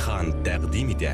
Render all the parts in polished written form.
Salihxon taqdimida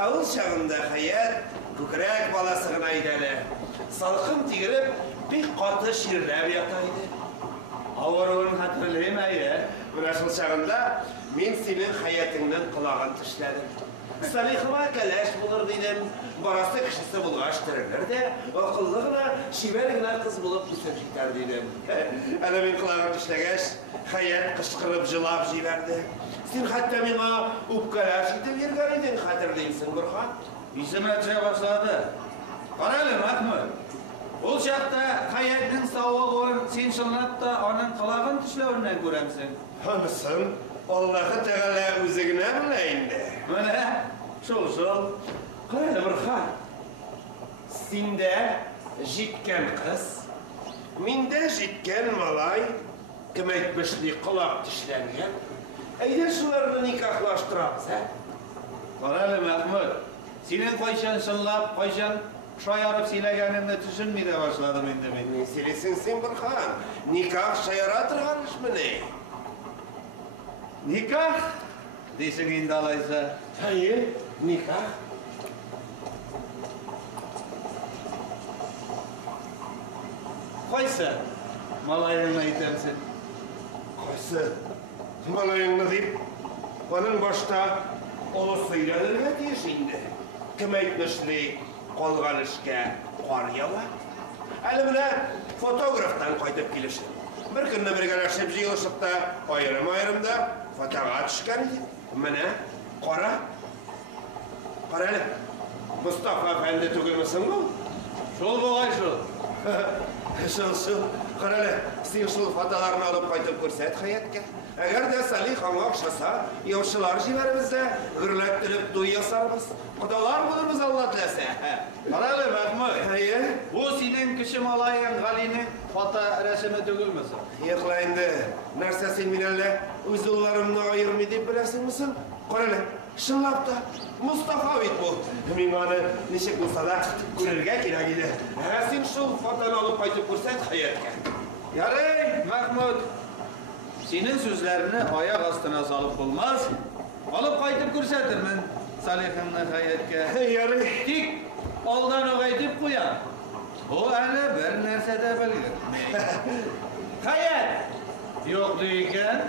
Avul çağında hayat kükürek balasının aydanı. Salkım tigirip bir katı şirreb yataydı. Avurun hatırlayayım ayı. Burasıl çağında men senin hayatından kulağın tışladım. Salih'ıma keleş bulur dedim. Barası kişisi bulgaçtırırlar da akıllığına, şiverliğine kız bulup üstüp çıkar dedim. Ana men kulağın tışlagaş, hayat kışkırıp jılap jiverdi. Sen hatta bana upkalar şiddet vergeniydin, hatırlayısın Burhan. İsime çığa başladı. Qaralım Mahmud. Ol çaqda hayatın sağlığın sen şınlap da onun kulağın tişlerinden göremsin. Hanısın? Allah'ı Teala üzerine bileyinde. Mana şol. Qaralım Burhan. Sende jitken kız, minde jitken malay, kim etmişli kulak tişlengen. Eyde şularını nikahlaştıramız, ha? Qaralım Mahmud. Senin koyşan şınlap, koyşan şayarıp silegenimde düşünmeye başladım indi ben. Meselesin sen Burhan. Nikah şayaratırganmış mı ne? Nikah? Desin indi alaysa. Hayır, nikah. Koysa, malayını aytamsın. Koysa, malayını deyip, onun başta olusuyla ırgat yeşindi. Kim etmişli kolgan işke qaryalar. Elimine fotoğraftan koydup gelişim. Bir günde birgeleşip yığışıp da ayrım-ayrımda fotoğrafa düşken edim. Mene, qara. Qarali, Mustafa Efendi tugulmasın bu? Şol boğay şol. Şol. Qarali, sen şol fotolarını alıp koydup görset hayatga. Eğer de Salih ona okşasa, yavşılar jiverimizde gırlettirip duy yasarımız. Kudalar buluruz Allah dilese. Qarali Mahmud. Hayır. Bu senin kişi malayın Gali'nin foto resmi tugulmasın. Yıklayındı. Nerse sen minelle, uzullarımını ayırmayı deyip bilesin misin? Qarali, Şınlap da Mustafa bit bu. Min onu nişek olsa da görürge kira gidi. Sen şu fotoğrafı alıp kaytıp kursan hayatken. Yarey Mahmud. Senin sözlerini ayak astına salıp olmaz. Alıp kaytıp görsetirmin Salih'inle hayatke. Yarı. Tik aldan kaytıp koyan. O hele bir nerse de bilir. Hayat. Yok deyken.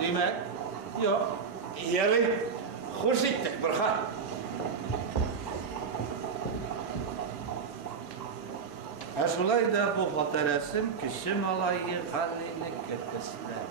Demek yok. Yarı. Hoş ettik Burhan. Aşılay da bu fotoğrafım kişi malayı haline getirsinler.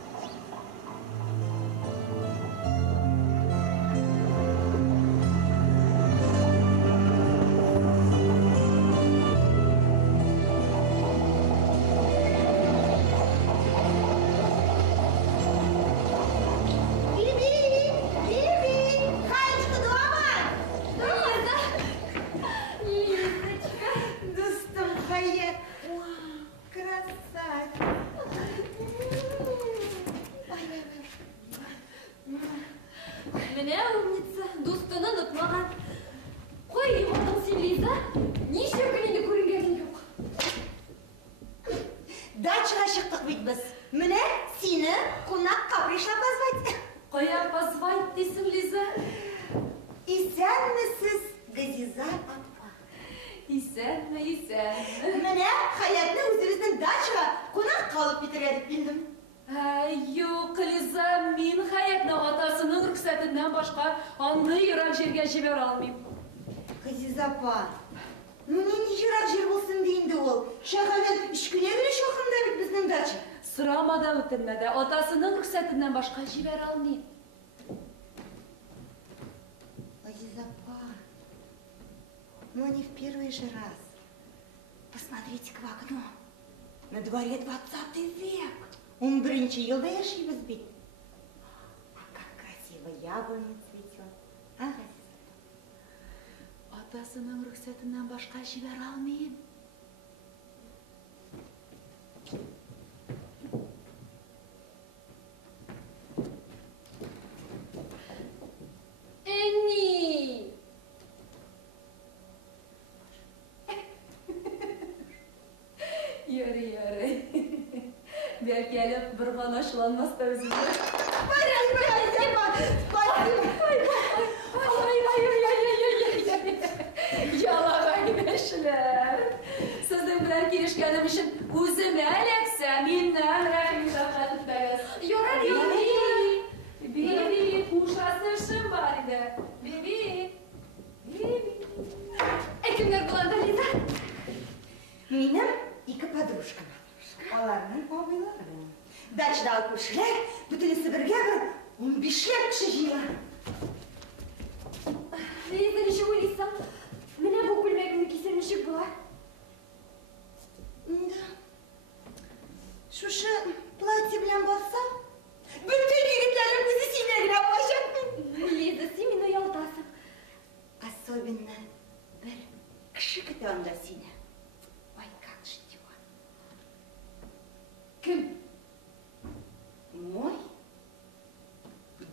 Atasının ruhsatinden başka jiber almayayım. Азиза апа, но не в первый же раз. Посмотрите-ка в окно. На дворе 20 век. Он брынче елда яшибыз бит. А как красиво яблоня цветет. А, Азиза? Atasının ruhsatinden başka jiber almayayım. Enni! Yarı. Belki gelip bir bana aşılanmaz da özümde. Ay. Yalağa güneşler. Sizden bilen girişkenim için uzun elekse minnen rahim zafratıp dayız. Yorar. Bibi, kuşasırsın bari de. Bibi. Kimler bulanda Liza? Benim iki подружкам. Onların abileri. Dachada okuşlar, bütünüsü birge bir 15'ler kişi jiler. Liza nişe uylıysan, mene bu kulmegini kesin nişe var. Да. Şuşa платье bilen baksa, bütün yürüklerin kuzu sinirine başak. Liza, simino yoltasın. Особенно bir kişi kıtığında sine. Ой, как же его. Kim? Мой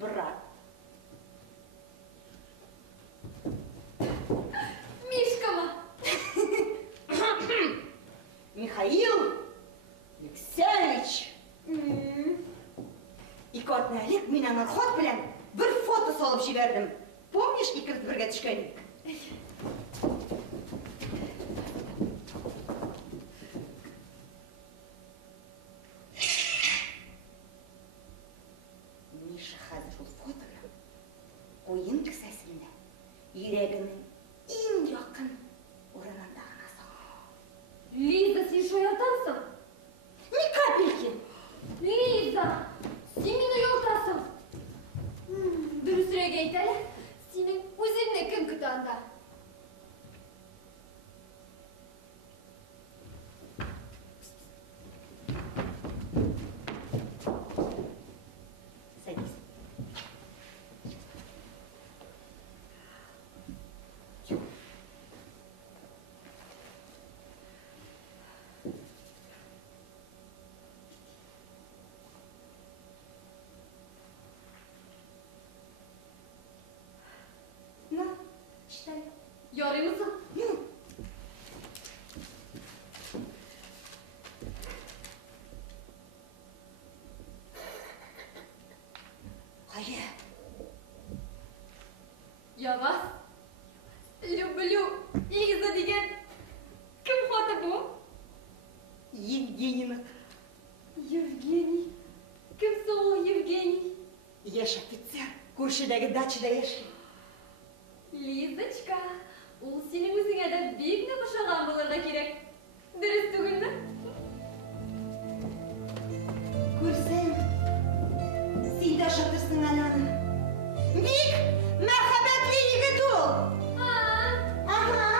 брат. Мишка mı? Михаил Алексеевич. İki otnalik minanın hot bilen bir foto solup jiberdim. Помнишь, ikimiz birge düşkendik? Миша hazır o fotoğraf. Oyun kısasında yüreğinin en yakın oranında anası. Liza, sen şu yoltasın. Ни капельки. Liza, simino yoltasın. Dürüstüre geytele, senin uzun kim kıtanda. çağırayım mısın? Hayır. Yavaş. Люблю. Лиза деген. Kim xotin bu? Евгеньевна. Евгений. Kimsin o Евгений? Яш офицер. Көршідегі дачада yaşayın. Лизочка. Ул сенің өзіңе де бек нығышаған болырға керек. Дұрыс түгіл ме? Көрсең, сен де шатырсың ананы. Бик мәрхәбәтле егет ул. Ага.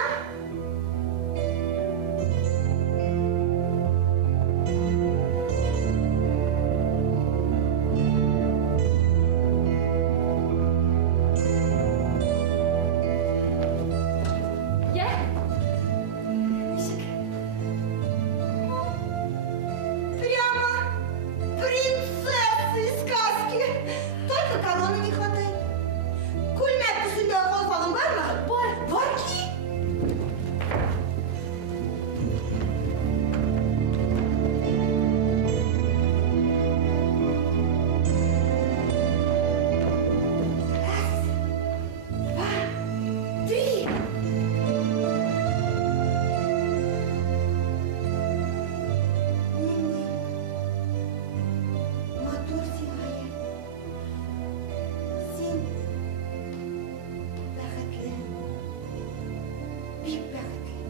Gel. Ничек? Прямо принцесса из сказки. Только короны не хватает. Күлмәк түсінде қолпағың бар ма? Бар. Бар ки. Раз, два, три. Нендей матур сиңайы. Сен бәхетле, бик бәхетле.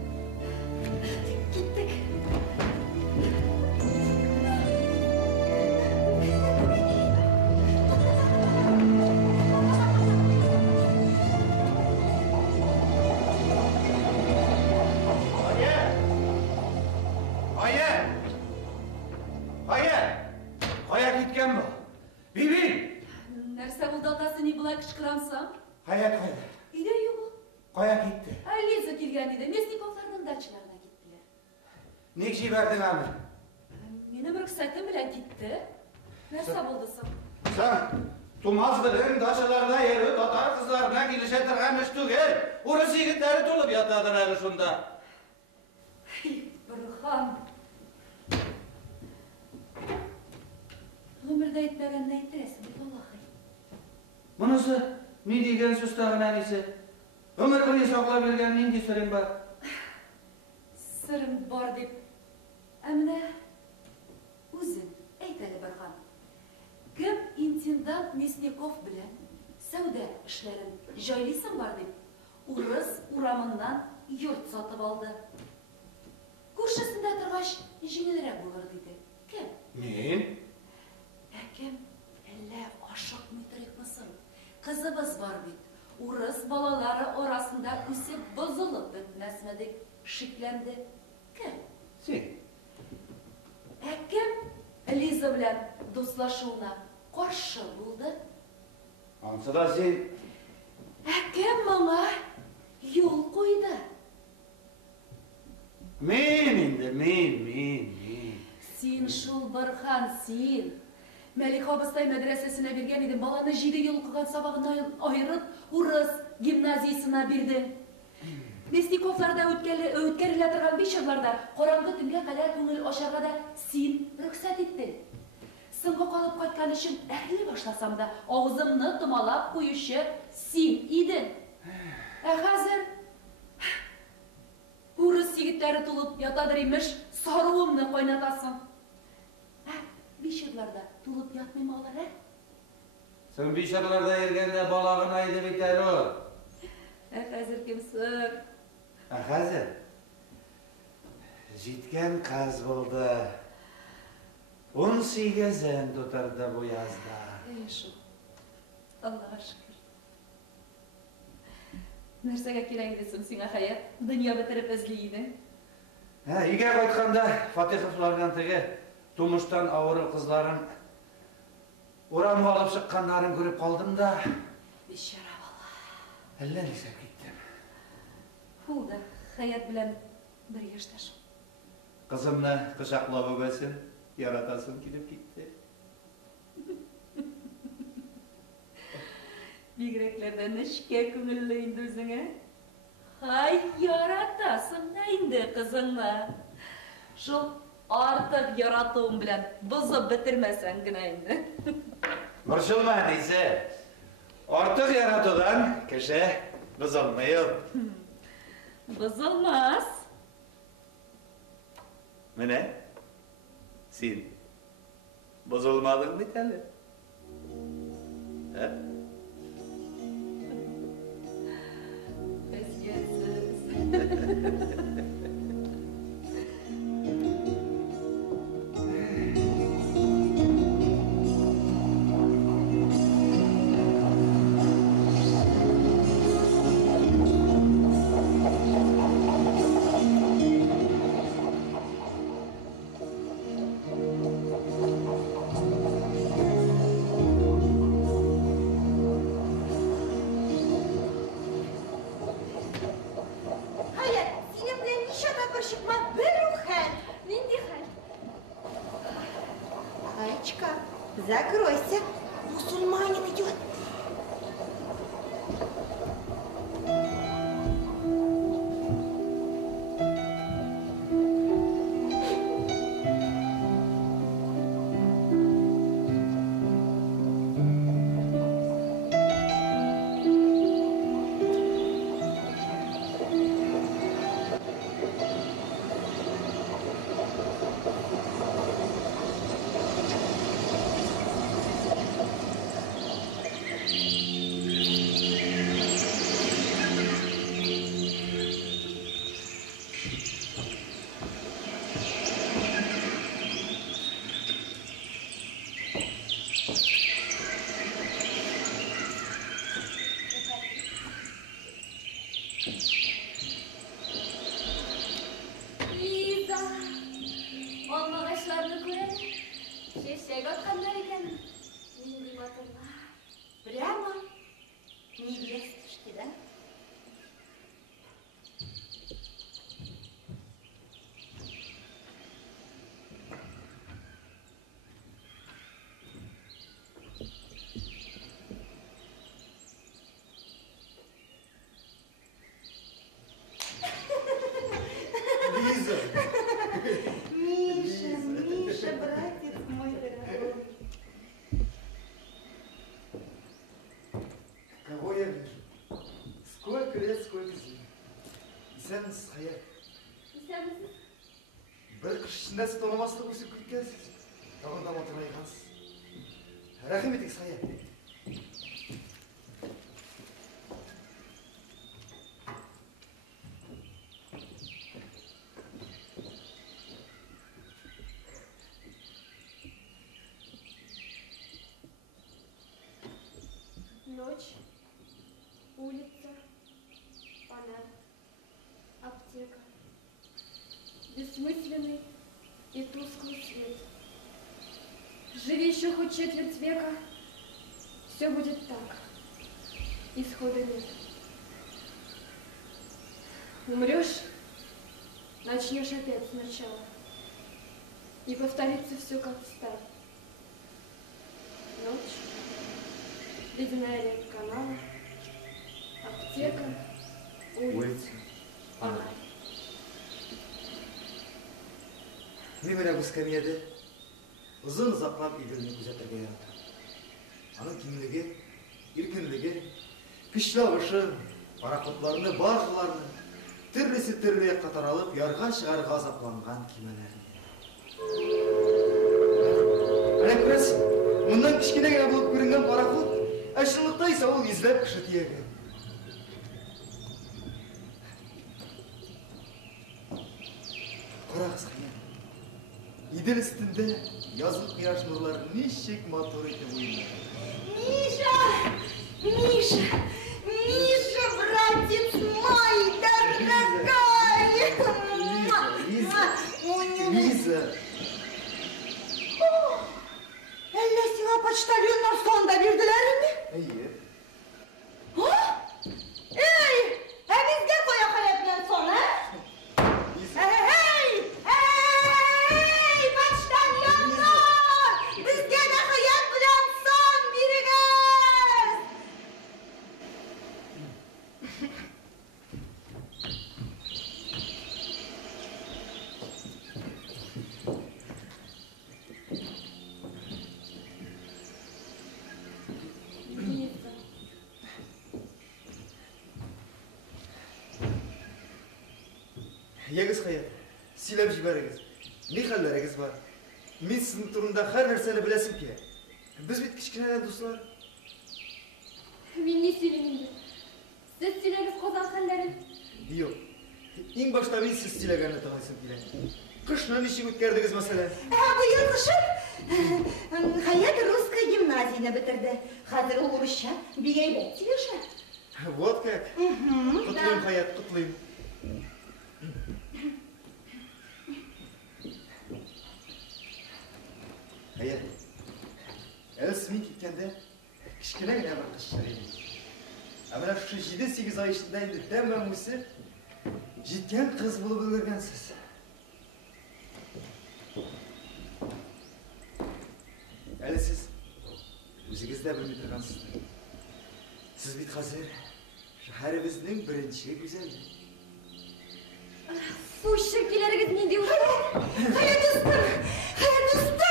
Киттік. Hayır! Hayır! Hayır! Kaya gitken mi? Bibi! Нәрсе булды атасы, не былай кычкырамсың? Hayat kaydı. Өйдә юк ул. Kaya gitti. Лиза килгән иде. Мясниковларның дачаларына киттеләр. Ne şey verdin abi? Минем рөхсәтем белән китте. Нәрсә булды соң? Sen Tumazların daşalarına yeri Tatar kızlarına gelişe tırgan iş tügel. Orası yigitleri tulup yatadır her şunda. Burhan. Ömürde etmegen ne ettiresin bit Allah'ı. Bunысы ne degen söz tağına nesi? Ömür boyu sakla bilgen neydi sırın var? Sırım бар деп. Әміне, үзің, әйт әле Burhan. Кем интендант Мясников белән сәүдә эшләрен җайлыйсың бар дип, урыс урамыннан йорт сатып алды. Күршесендә торгач, җиңелрәк булыр диде. Кем? Мен? Кем? Әллә ашыкмый торыйкмы соң? Кызыбыз бар бит. Урыс балалары арасында үсеп бозылып бетмәсме дип шикләнде. Кем? Sen. Кем Лиза белән дуслашуына каршы булды? Ансы da sen. Кем моңа юл куйды? Men indi, men. Син шул Burhan, син. Мәлик абыстай мәдрәсәсенә биргән идем, баланы 7 ел укыган сабагыннан айырып, урыс гимназиясына бирдең. Мясниковларда үткәрелә торган бичарларда караңгы төнгә кадәр күңел ачарга да син рөхсәт иттең. Соңга калып кайткан өчен әхли башласам да, авызымны томалап куючы син идең. Хәзер урыс егетләре тулып ятадыр имеш, саруымны кайнатасың. Бичарларда тулып ятмыймы алар, Sen bişarlarda ergende balağın aydı biter o. Хәзер кемсең? Hazır. Jitken kaz buldu. 18'en tutardı bu yazda. Шул. Аллаһка шөкер. Нәрсәгә кирәк иде соң сиңа хәят? Дөнья бетереп эзли идең. Үйге кайтканда Фатиховлардан теге тумыштан авыру кызларын урамга алып чыкканнарын көрүп калдым да, Бишара бала. әллә нисеп киттем. Ул да хәят белән бер яшьтәш. Кызымны кычаклап үбәсен, яратасым килеп китте. Бигрәкләрдә нечкә күңелле инде үзеңә. Ay yaratasın neydi kızınla? Şul artık yaratığım bilen bızı bitirmesen güneydi. Mırşılma deyse. Artık yaratıdan kişi bızılmayır. Bızılmaz. Mene? Sen bozulmadın bir tane. He? Özgürsüz. Hayır, senin bilen nişata bir çıkma bir hal. Nindi hal? Аечка, закройся, мусульманин идет. Liza. Olma kaşlarını koyalım. Şeşek atkanlar eken. Nindi batırlar. Прямо невесточки, да? Лиза! Миша, Миша, братец мой дорогой. Кого я вижу? Сколько лет, сколько зим. Исәнмесез, Хаят. Исәнмесез? Бір қыш ішінде сіз танымастық өсіп кеткенсіз. Тағын да матырайғансыз. Рахим етіңіз, Хаят. Ночь, улица, фонарь, аптека. Бессмысленный и тусклый свет. Живи еще хоть четверть века, все будет так. Исхода нет. Умрешь, начнешь опять сначала. И повторится все как в старе. Ночь. Ледяная река канала, аптека, улица, фонарь. Мен мына скамьяда ұзын ұзақлап игіліне күзеттерге яратам. Аның кеңлігі, еркінлігі, күшлі пароходларны, баржыларны, түрлісі түрлі қатаралып, ярға шығарға азапланған кемелерін. Әне көресің, мұндан кішкене генә болып көрінген пароход, шынлықтайса ол езлеп кіші тиегі. Қарағыз, Хаят. Идел üstünde yazık kıyaş nurları nişek matur eti boyunlar. Миша! Миша! Миша, братец мой, дорогая! Лиза! Әллә сиңа почтальоннар сонда бирделәр инде? Әйе. Эй! Ә безгә кая Хаят белән сон, а? Эй! Эй! Почтальоннар! Безгә дә Хаят белән сон бирегез! Егіз Хаят, сөйлеп жіберіңіз. Не хәлләрегез бар? Мен сіздің турында һәр нәрсені білесім ке. Біз бит кішкенеден достар. Мен не сөйлеймін? Сіз сөйлеңіз қозан хәлләрін. Жоқ. Ең башта мен сіз сөйлегенді тыңлайсым келе. Қышны нешік өткердіңіз мәселен? Бұйыл қышын Хаят русская гимназияны бітірді. Қазір ол орысша бейбет сөйлеші. Вот как. Құтлıyım Хаят, құтлıyım. Хаят, әлі сізмен кеткенде кішкене генә бір қыз шар еді. Мына шу 7-8 ай ішінде енді дәм өсіп, жеткен қыз болып үлгергенсіз. Әлі сіз өзіңіз де білмей тұрғансыз. Сіз бит қазір шәһәріміздің бірінші güzeli. Фу, шекелеріңіз нендей ұлы? Хаят достым!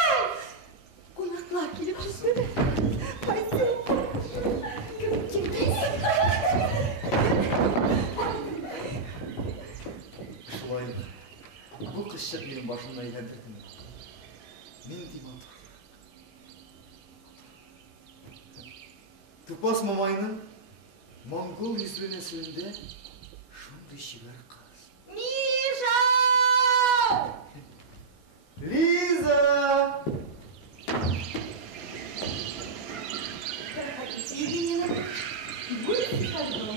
Қонақлар келіп жүрседі. Қайсы? Шулай ма? Бұл қысшық менің башымда елендірді. Мен деймін тұр. Тупас мамайның моңғол езлі нәсілінде шундай шебер қыз. Миша! Лиза! Евгения, будете спать дома?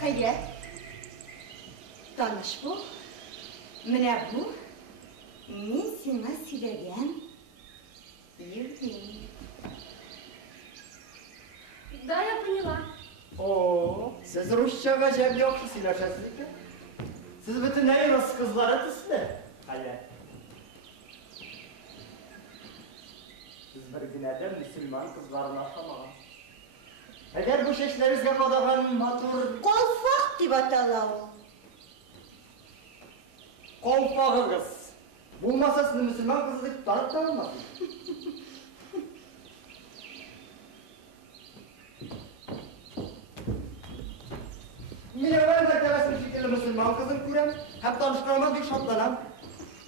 Хаят, таныш бұл. Менә бұл мен сиңа сөйләгән Евгений. Да, я поняла. Oo, siz Rusçaga cem yoksa silaşasızlıkla. Siz bütün neyi Rus kızları tüsle. Hayır. Siz bir günede Müslüman kızlarına aşamağın. Eğer bu şeşlerizge kadağın matur... Қолфақ деп атала ол. Kolpağı kız. Bulmasa sizi Müslüman kızı deyip tanıp tanımazsın. Yine var mertebesini şekilli Müslüman kızın kurem. Hep tanıştırmaz bir şatlanam.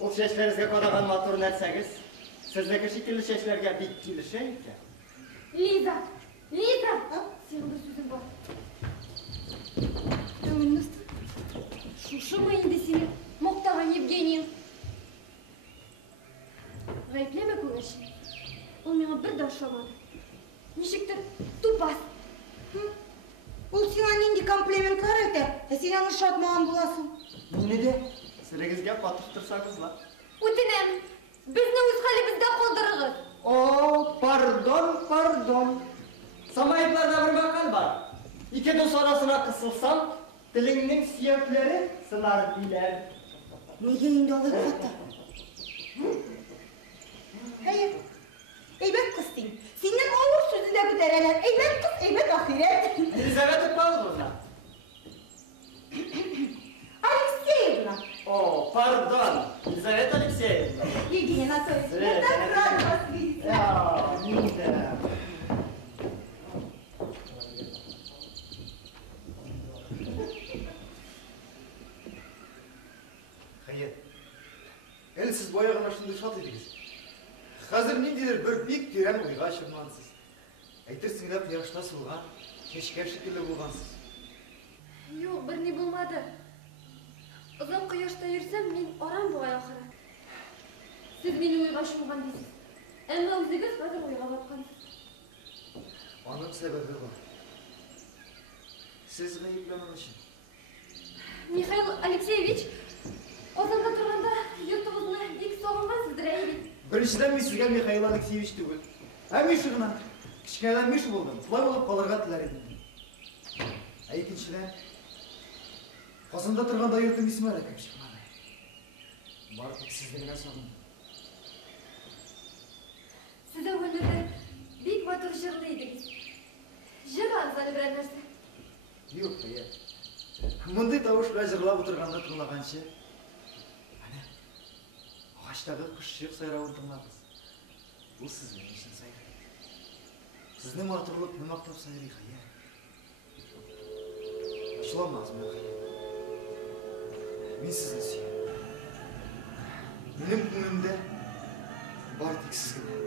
O şeşlerizge kadağın matur nerseniz. Sizdeki şekilli şeşlerge bitkili şey ki. Лиза! Лиза! Senin de sözün var. Көңіліңізді? Шушы ма енді сені моқтаған Евгенийің? Ғайыплеме көңілші. Ол мені бір де ұшамады. Нешіктір тупас. Ол сиңа нинди комплиментлар айтар, сен аны шатмаған боласың. Yine de sıragızge batırtırsa kızlar. Өтінем, біздің өз халімізді қолдырығыз. Oo, pardon. Samayiplarda bir bakal var. İki dost arasına kısılsam, dilinin siyakları sınar biler. Неге енді олай қата? Хаят, әйбәт қыз дейін. Сенен ауыр сөзі де бітірәлер. Әйбәт қыз, әйбәт ақирет. Елизавета Павловna. Алексеевна. Oo, pardon. Елизавета Алексеевна. Евгения Анатольевна, я так рада вас видеть. Ya, Nida. Хаят, әлі сіз баяғына шынды шат едіңіз. Қазір нендейлер бір бек терең ойға шырмансыз. Әйтерсің де қияшта сұлған, кешке шекелі болғансыз. Жоқ, бір не болмады. Ұзақ құяшта жүрсем, мен арам болай ақыры. Сіз мені ойға шумған дейсіз. Әмі өзіңіз қазір ойға батқансыз. Оның сәбәбі бар. Сіз ғайыпламан үшін. Михаил Алексеевич, Озанда тұрғанда ютығызына ек соғылмасызdır әйбет. Біріншіден мен сізге Михаил Алексеевич түгіл. Миша ғана. Кішкенеден Миша болдым. Солай болып қаларға тілер едім. Екіншіден, қасында тұрғанда ертім есімі әрекем шықмады. Бар тек сіздігіне сағындым. Сіз өңілді бек батыр жырлы едіңіз. Жыр аңзалы бір нәрсе. Жоқ, Хаят. Мұндай тауышқа жырлап отырғанда тыңлағанша, ағаштағы құс жиық сайрауын тыңлаңыз. Бұл сіз мен үшін сайрайды. Сіздің матырлық не мақтап сайрай Хаят. Ашыламaz мен Хаят. Мен сізді сүйемін. Менің көңілімде бар тек сіз ғана.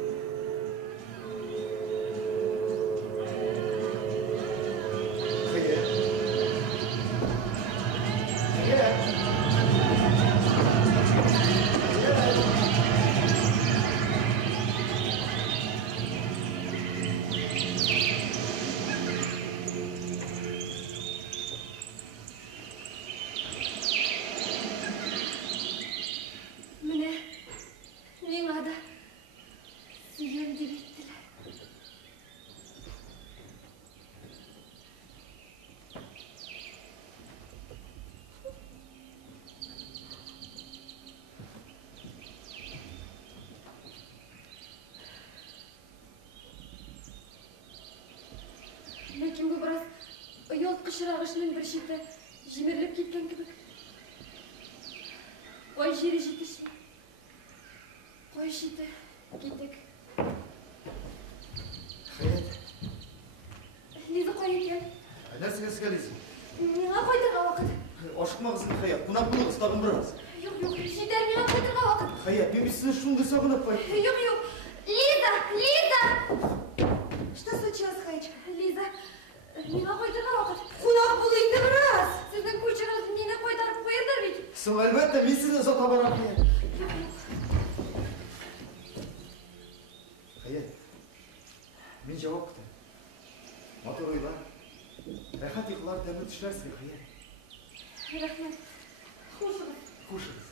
Lekin bu biraz yo'lqishirag'ishning bir sheti jimirlab ketgan gibi. Qo'y jeri jetishmi? Qo'y sheti ketdik. Hayat. Liza qo'y ekan. Нәрсеге сізге Лиза? Menga qo'ydirgan vaqt. Ашықма қызым Hayat. Қонақ болып ыстағын біраз. Yo'q, shetar menga qo'ydirgan vaqt. Hayat, мен сізді шундай сағынып қой. Yo'q. Liza! Что случилось, Хаечка? Liza, menga qo'ydirgan vaqt. Қонақ болыңды біраз. Sizning ko'chingiz meni qo'ydirib qo'yardi bek. Сол әлбәттә, мен сізді ұзата барам Hayat. Hayat, мен жауап күтем. Матур ойлар. Рахат ұйқылар тәмін түшләр сізге Hayat. Рахмет. Хушыгыз. Хушыгыз.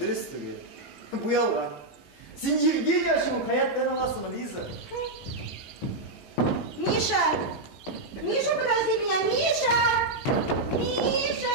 Дұрыс түге. Бұялған. Сен Евгения үшін Hayat'tan аласың, Лиза. Миша! Миша, подожди меня! Миша! Миша!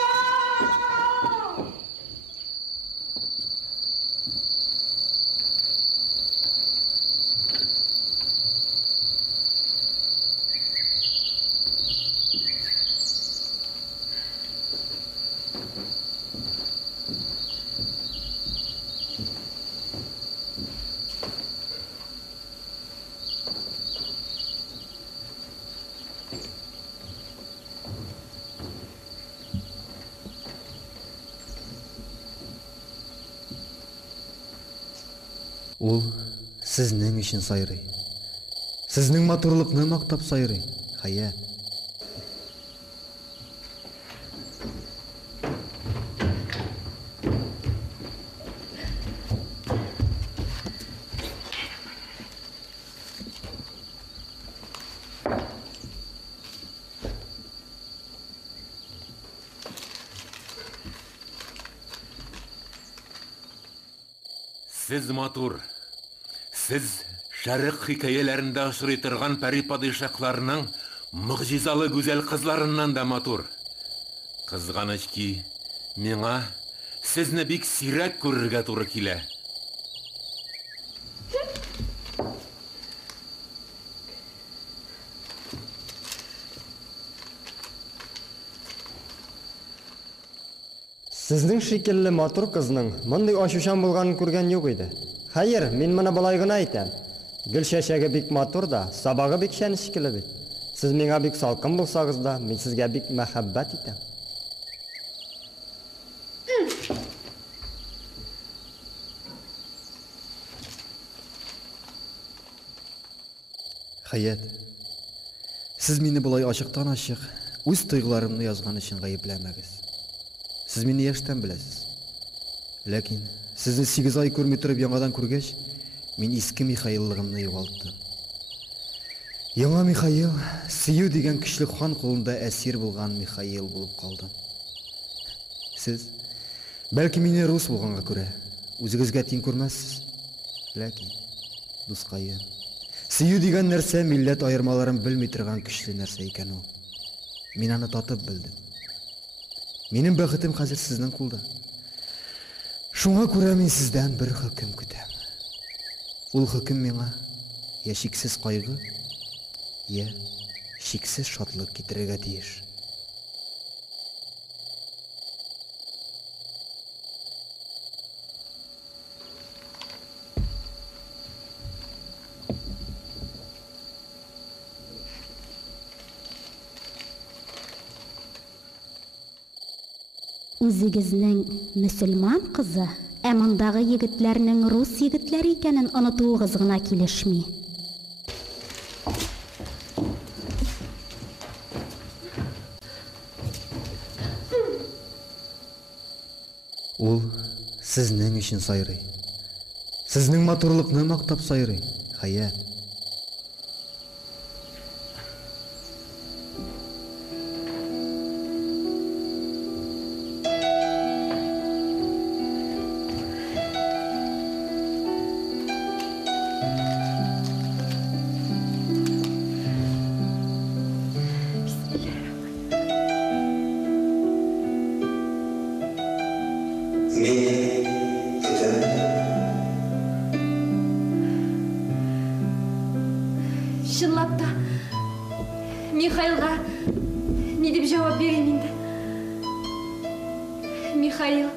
Ол сізнің үшін сайрай. Сізнің матурлықны мақтап сайрай, Hayat. Сіз матур, сіз шәріқ хикаяларында ұшырай тұрған пәри падишақларының мұғжизалы güzel қызларынан да матур. Қызғаныш ки, меңа сізні бик сирәк көрірге туры килә. Сіздің шикеллі матур қызның мұндай ашушан болғанын көрген жоқ еді. Хайыр, мен мұны былай ғана айтам. Гүл шәшәге бик матур да, сабағы бик шәнішкілі бит. Сіз меңа бик салқын болсағыз да, мен сізге бик мәхәббәт етем. Hayat, сіз мені бұлай ашықтан ашық, өз тойғыларымны язған үшін ғайыпләмәгіз. Сіз мені яштан білесіз. Ләкин, сізді 8 ай көрмей тұрып яңадан көргеш, мен ескі Михаиллығымны жоғалттым. Яңа Михаил, Сию деген кішілік хан қолында әсер болған Михаил болып қалдым. Сіз, бәлки мені рус болғанға көре, өзіңізге тең көрмәссіз. Ләкин, досқайым, Сию деген нәрсе милләт айырмаларын білмей тұрған күшлі нәрсе екен ол. Мен аны татып білдім. Менің бақытым қазір сіздің қолда. Шуңа күрә мен сізден бір хөкім күтәм. Ул хөкім миңа я шиксез кайгы, я шиксез шатлык китерергә тиеш. Үзегезнең мөселман кызы, ә мондагы егетләрнең рус егетләре икәнен онытуыгыз гына килешми. Ул сезнең өчен сайрый. Сезнең матурлыкны мактап сайрый, Хаят. Шынлап та, Михаилға не деп жауап берем енді? Михаил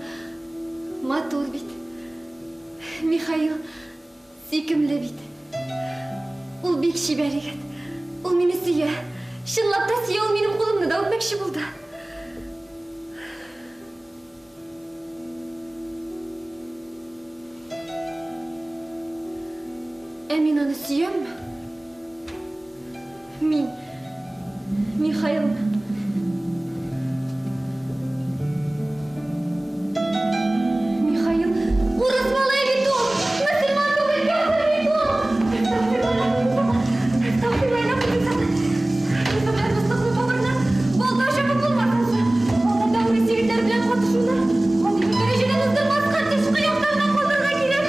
матур бит. Михаил сүйкімлі бит. Ул бик шибәр егет. Ул мені сүйә. Шынлап та сүйә, ул менің қолымны да үпмәкші булды. Ә мен оны сүйәмме? Мин Михаил урыс малай бит ул. Мөселман түгел, кәфир бит ул. Тапшырмайна кызым. Кызымдар мустaqbal бабырна болда жабы булмасын. Алда урыс егетләр белән катышуны, аны бер дәрәҗәдән уздырмаска тышкы яктарына калдырырга кирәк.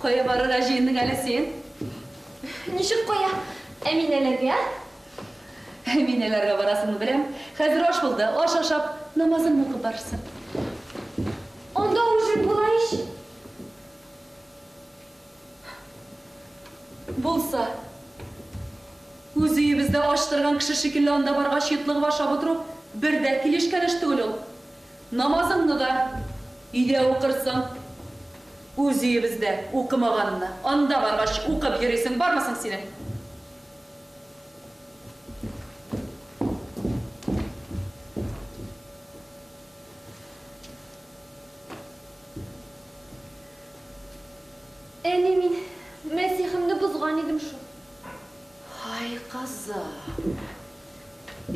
Koya barır ajiyinin әлі сен? Ничек коя? Әминәләргә? Әминәләргә барасыңны беләм. Хәзер аш булды, аш ашап, намазыңны укып барырсың. Анда ужин була ич. Булса, үз өйебездә аштырган кеше шикелле анда баргач йотлыгып ашап утырып, бер дә килешкәнеш түгел ул. Намазыңны да өйдә укырсың. Үз өйебездә укымаганны, анда баргач укып йөрисең, бармасың синең? Әни, мин мәсихимне бозган идем шул. Ай, каза.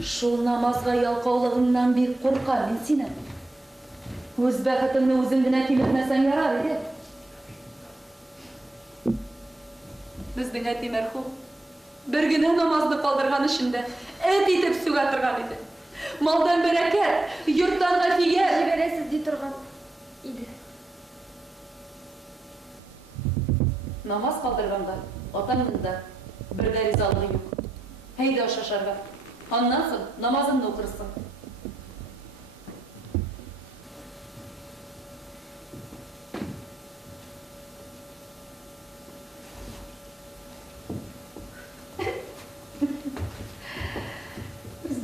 Шул намазга ялкаулыгыңнан бик куркам мин синең. Үз бәхетеңне үзең генә киметмәсәң ярар иде. Безнең әти мәрхүм бер генә намазны калдырган өчен эт итеп сүгә торган иде. Малдан бәрәкәт, йорттан гафия. Җибәрәсез ди торган иде. Намаз калдырганга атаңның да бер дә ризалыгы юк. Әйдә ашашарга. Аннан соң намазыңны укырсың.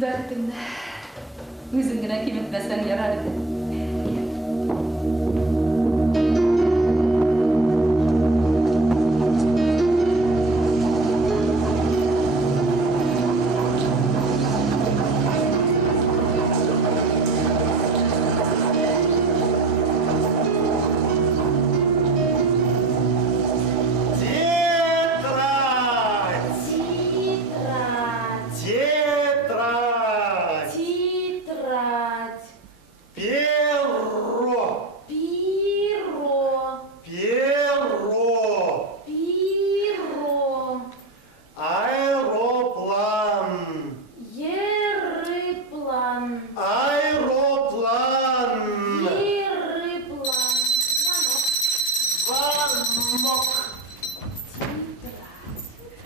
Бәхетеңне үзең генә киметмәсәң ярар иде.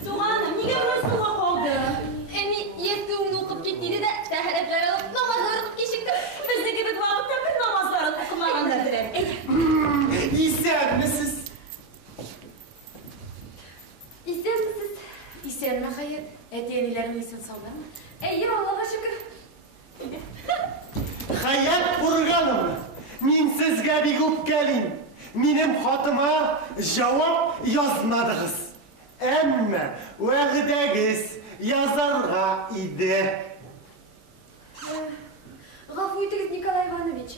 Туғаным, неге біраз суға қалды? Әне, естуіңді оқып кетмейді де, тәхіретлер алып, намазлар оқып кешікті. Бізді кебек вақытта бір намазларын оқымағандыр. Исәнмісіз? Исәнмісіз? Исәнме, Хайет? Әтенилерің исен саулармы? Әйе, Аллаға шүкір. Хаят Бурганова, мен сізге бек өпкелейм. Менің хатыма жауап yazmadыңыз. Әмма уәғдәгіз yazарға иді. Ғафу етіңіз, Николай Иванович.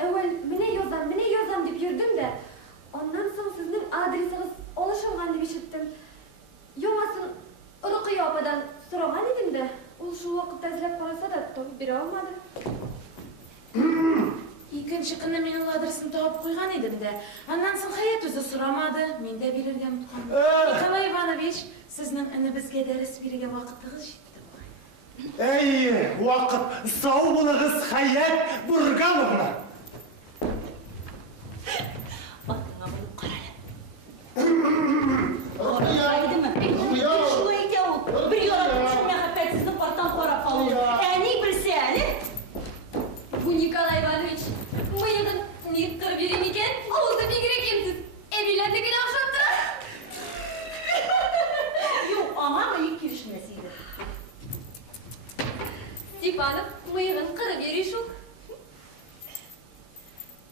Әуел, мене язам деп жүрдім де, оннан соң сіздің адресіңіз олышылған деп ешіттім. Йомасын Рұқия ападан сұраған едім де, ол шу уақытта әзілеп қараса да, тауып бере алмады. Икенші күні менің адресін тауып қойған едім де, аннан соң Хайет өзі сұрамады, мен де берерге ұмытқам. Николай Иванович, сіздің іні бізге дәріс берген вақытыңыз жетті ғой. Әйе, уақыт сау болыңыз, Хаят Бургановна. Атыңа болып қарады. Айтымы, шулы екеу, бір ератып шуммен қапәтсізді қортан қорап қалу. Әне білсе әлі? Бұл Николай Иванович, миығын не қыр берем екен, ауызды бекер екенсіз. Әбелерді келе ақшап тұра. Yok, ama mıyık kirişmesiydi. Степанов, миығын қыры бере шу.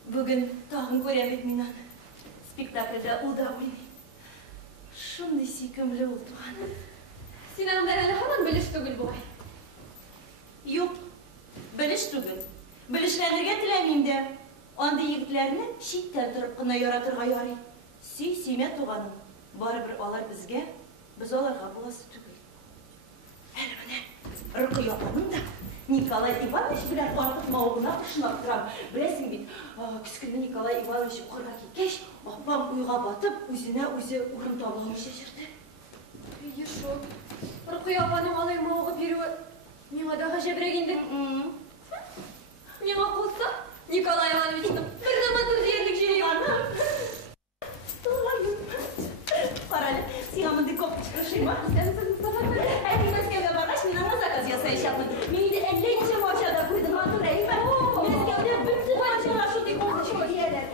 Bugün tağın göremek minan. Spektaklde udavulni. Şunday sükümlü oldu. Сен аңдар әлі хаман біліш түгіл бой. Yok, biliş tügül. Bilişlerine tilemeyim de. Anda yigitlerini şitten durup kına yaratırga yarayım. Siyme tuğanım. Bari bir alar bizge, biz olarga bulası tügül. Hele bana, Rıkı yapanım da. Nikolay Ivanoviç bilen artık mağuluna kışınap duram. Bilesin bit, küskünde Nikolay Ivanoviç uğurga kekeş, apam uyga batıp, üzüne urun tablağını şaşırdı. Ешо, Рұқия апаның алай мауға беруі меңа дағы жебірегенді. Меңа қылса, Николай Ивановичтің бір наматын зерлік жері ғана. Қаралы, сиғамынды көп шықыршыма. Әйті Мәскеуге барғаш, мен ана заказ ясайшапын. Мені 50 мачада қойдым, атыр әйпі. Мәскеуде бүкті мачада шуды қоңды шориелер.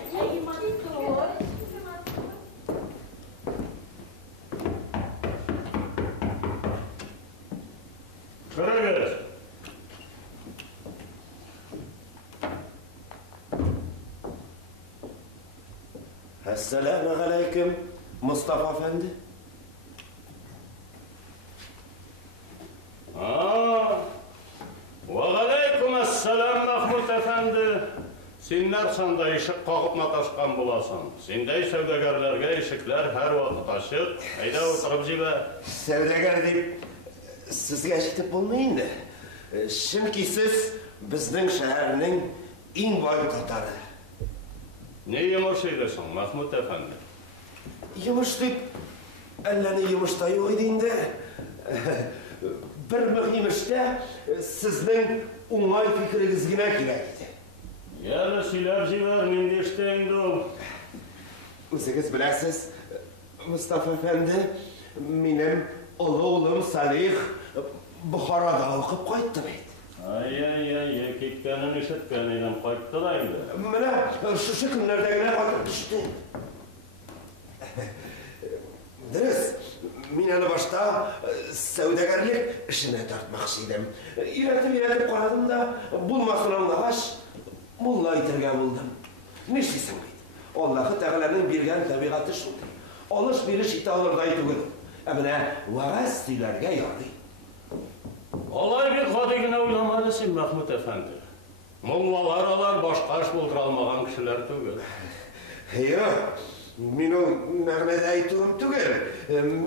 Kıragız. Esselamu aleyküm Mustafa Efendi. Aleykümselam Mahmut Efendi. Senler sanda ишік қағып маташқан боласың. Сендей сәудегерлерге ишіклер her vakit açık. Hayda oturup jibe. Сәудегер деп sizге жетіп болмайын да. Чөнки siz біздің шәһәрнең ең бай татары. Ne yumuş eylesin Mahmut Efendi? Yumuş деп, әлләне yumuşta yok idi инде. Bir mühim işte sizдің оңай fikiriniz gine kирәк иде. Yarı siler jiber, men de işteyimdi ol. Үзегез беләсез, Mustafa Efendi, минем олы улым Салих Бухарада оқып кайтты бит. Ay, кеткенін işitken idem kayıttı da indi. Менә шушы көннәрдә генә кайтып төште. Дөрес, мин аны башта сәүдәгәрлек эшенә тартмакчы идем. Өйрәтеп карадым да, булмасын аңлагач, мулла итәргә булдым. Нишлисең бит? Аллаһы Тәгаләнең биргән табигаты шул. Алыш-биреш итә алырдай түгел. Ә менә вәгазь сөйләргә ярый. Olay bir kadıgına uylamalısın Mahmut Efendi. Mollalar alar başka iş buldur almagan kişiler tügül. Yok, minu мәгънәдә әйтүем түгел.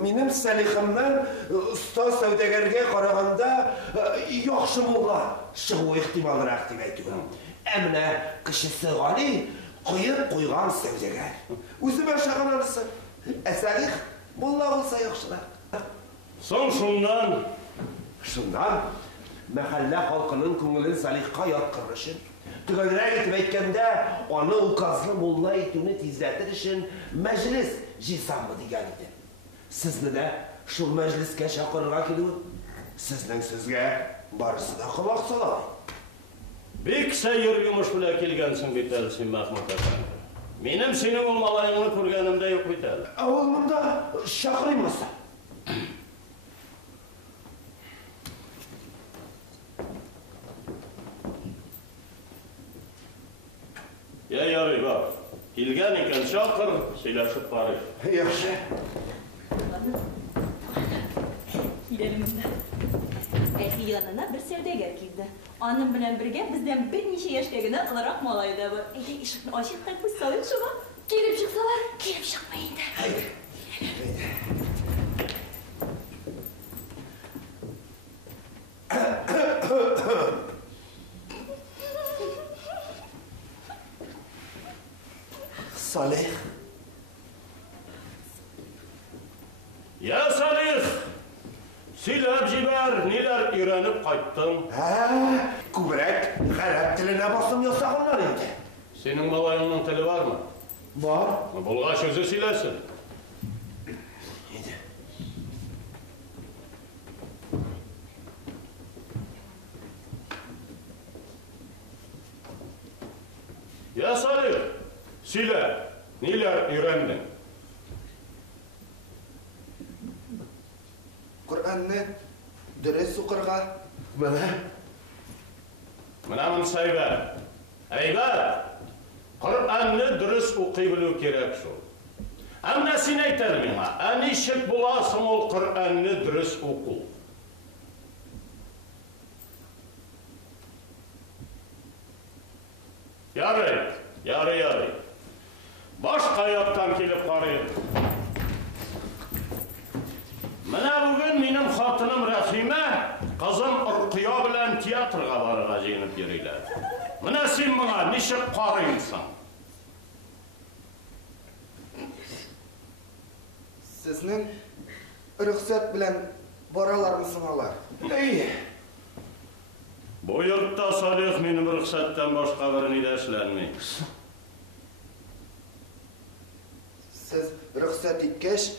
Минем Салихымнан оста сәүдәгәргә караганда яхшы мулла чыгу ихтималрак дип әйтүем. Ә менә кешесе Гали куеп куйган сәүдәгәр. Үзе башаган анысы. Ә Салих мулла булса яхшырак. Соң шундан Шундан мәхәллә халкының күңелен Салихка яткырыр өчен Tügönrek etip etkende, onu ukazlı mulla etüğünü tizletir için meclis jisamı digen idi. Sizni de şu mecliske şakırıga keliyor. Sizning sizge barısı da kulak salay. Bek sayır yumuş bile kelgensin bitel sen Mahmut efendi. Benim senin olmalayını ko'rganimda yo'q bitel. Oğlumda şakırıymışsa. Ya yarı bak. Kelgan ekan chaqir, söylashib qaraylik. Yaxshi. Gidelimizde. Belki yanına bir sevdegar keldi. Onun bilen birge bizden bir neçe yaşdagina ılırak molayda bu. Edi ışıkni ochib qo'yib soling shuni. Kelib chiqsalar, Kelib chiqmaydi. Haydi. Salih. Ya Salih! Silab jibar, neler öğrenip qayttın? Kubrek, Arap tiline basım yosak onlar indi. Senin malayının tili var mı? Var. Bulgaç özü silesin. Ya Salih, sile, neler öğrendin? Kur'an'ni dürüst okurga. Mana bunu saybe. Ayba, Kur'an'ni dürüst okuyabilir gerek şu. Ama sen aytar bana, ani şık bulasın ol Kur'an'ni dürüst oku. Yarı. Başka yaptan kelip qarayın. Mana bugün benim hatınım Rahime, kızım Urqiya bilen tiyatrga barıga jenip yürüyler. Mana sen bana nişip qarayınsan. Sizning ruxsat bilan boralarmısınlar? İyi. Bu yurtta Salih benim ruhsattan başka birini de işlenmeyin. Siz ruxsat etkeş,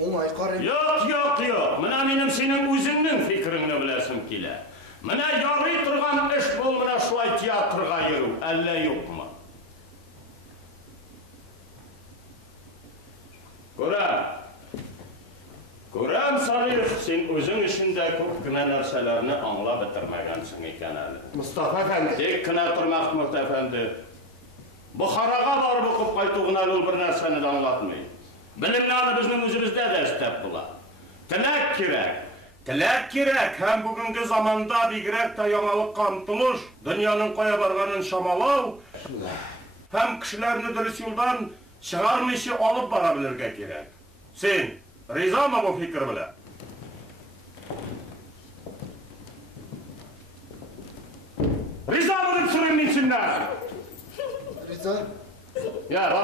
oңай qarayın. Yok. Mana benim senin özünün fikrini bilesim kile. Mana yarı turgan iş bol mana şulay tiyatrga yürü, elle yok mu? Görem Salih, sen özün işinde köpkine narsalarini anla bitirmegensin eken ali. Mustafa Efendi. Tekkine dur Mahmut Efendi. Buxaraga barıp okup qaytuğuna ol bir narsani de anlatmayın. Bilimlerini bizning özümüzde de istep bula. Tilak kirek. Hem bugünkü zamanda bigirek de yanılıkka umtuluş, dünyanın koya barganın şamalav, hem kişilerini dürüst yoldan çıgarmışı alıp barabilirge kirek. Sen riza mı bu fikir bile? Riza mı deyip sürün minsinler? Riza. Ya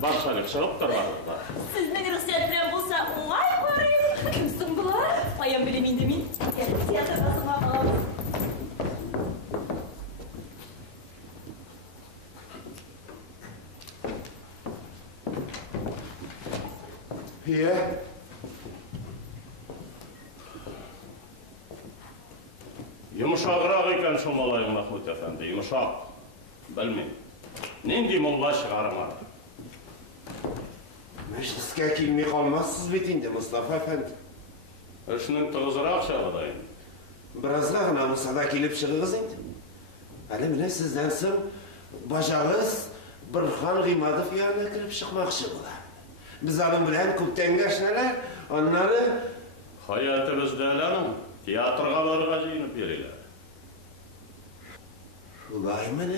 var Salih, çıkıp dur var. Sizning ruxsat bilan bo'lsa, oңай qarayın. Kimsin bular? Ayam bilemeydi min. Gelip tiyatrga sığma qolamiz. İyi. Yumuşağırak eken şu malayın Mahmut Efendi, yumuşak. Bilmeyim. Nendi mulla çıkaramadı. Mecliske kelmey kalmazsız bitindi Mustafa Efendi. İşinin tığızırak çağıdayım. Birazga gına Musa'da kelip çıkığız indi. Hali mine sizden so'ng bajağız Burxon G'iymatov yanına kirib chiqmoqchi bo'ladi. Biz onun bilan ko'pdan gashnalar, onları Hayatımızdalarım tiyatroga barıga jeyinip yeriler. Ulaymanı.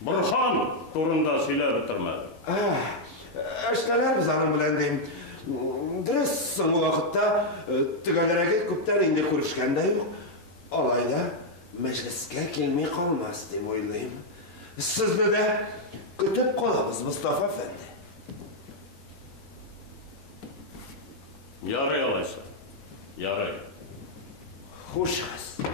Burxon turunda söyle bitirmedi. Ashtalar biz onun bilan deyim. Dürüst so'nggi vaqtda tugalarga ko'pdan endi ko'rishganda yo'q. Olayda meclisga kelmey qolmas deb o'ylayman. Sizni de kutib qolamiz Mustafa Efendi. Yarı alaysa. Yarı. Xush qiz.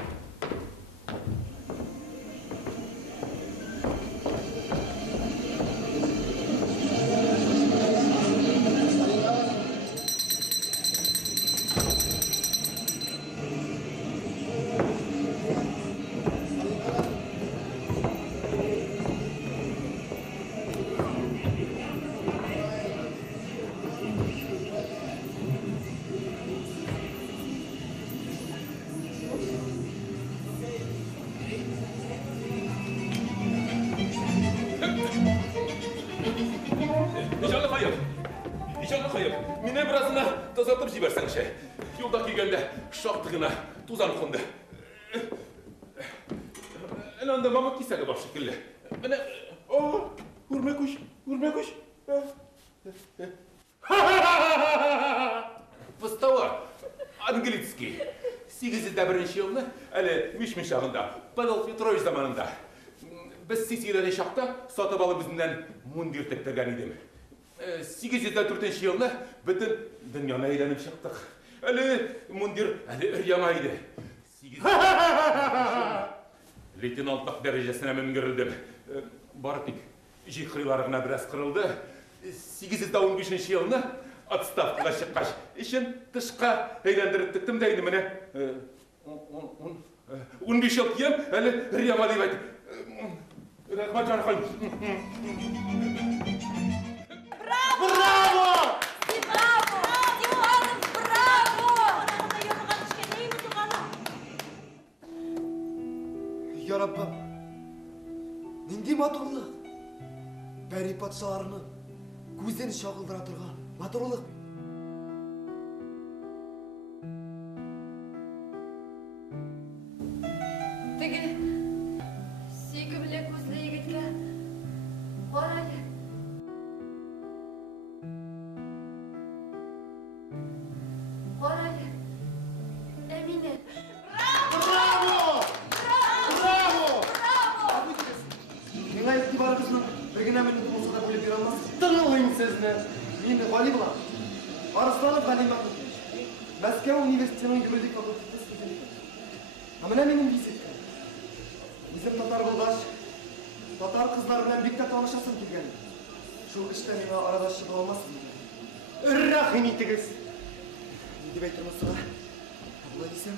Nişanlı kayıp. Nişanlı kayıp. Mine birazına тазартып жіберсеңші. Yolda келгенде шақтығына тузан қонды. Әне анда мамат кисәге бар шекілі. Әне, үрме күш, үрме күш. Выстава, английский. 801 жылны, әлі Мишмин шағында, Павел Петрович заманында. Біз Сесилияда шақта сатып алып бізден мундир тіктірген едім. 804 жылны бүтін дүнияны айленіп шықтық. Әлі мундир әлі үряма еді. Лейтенанттық дәрежесіне мінгірілдім. Бары тек жиқриларығына біраз қырылды. 815 жылны отставкаға шыққаш. Ішін тышқа әйлендіріп тіктім дейді міне. 15 жыл кием, әлі үряма деп айтып. Рахмат жанқайым. Браво! Браво! Диванов, браво! Ya Rabbim, nindi maturluk. Peri patşalarını gözden şağıldıra turgan maturluk. Теге сүйкімлі көзлі егітке қарайды. Қарайды. Әмине. Bravo! Bravo! Менің итибары кызның біргіне минут болса да бөліп бере алмас. Тыңылайын сөзіне. Мен Ғали болам. Арысланов Ғали Мақұлович. Мәскеу университетінің юридик факультеті студенті. Мына менің визиткам. Өзім татар болғаш, татар қыздар білән бик тә танышасым келген. Шул іште меңа арадашы бола алмасын деген. Рахим итегіз. Не деп айтырмысыға? Бұлай десем,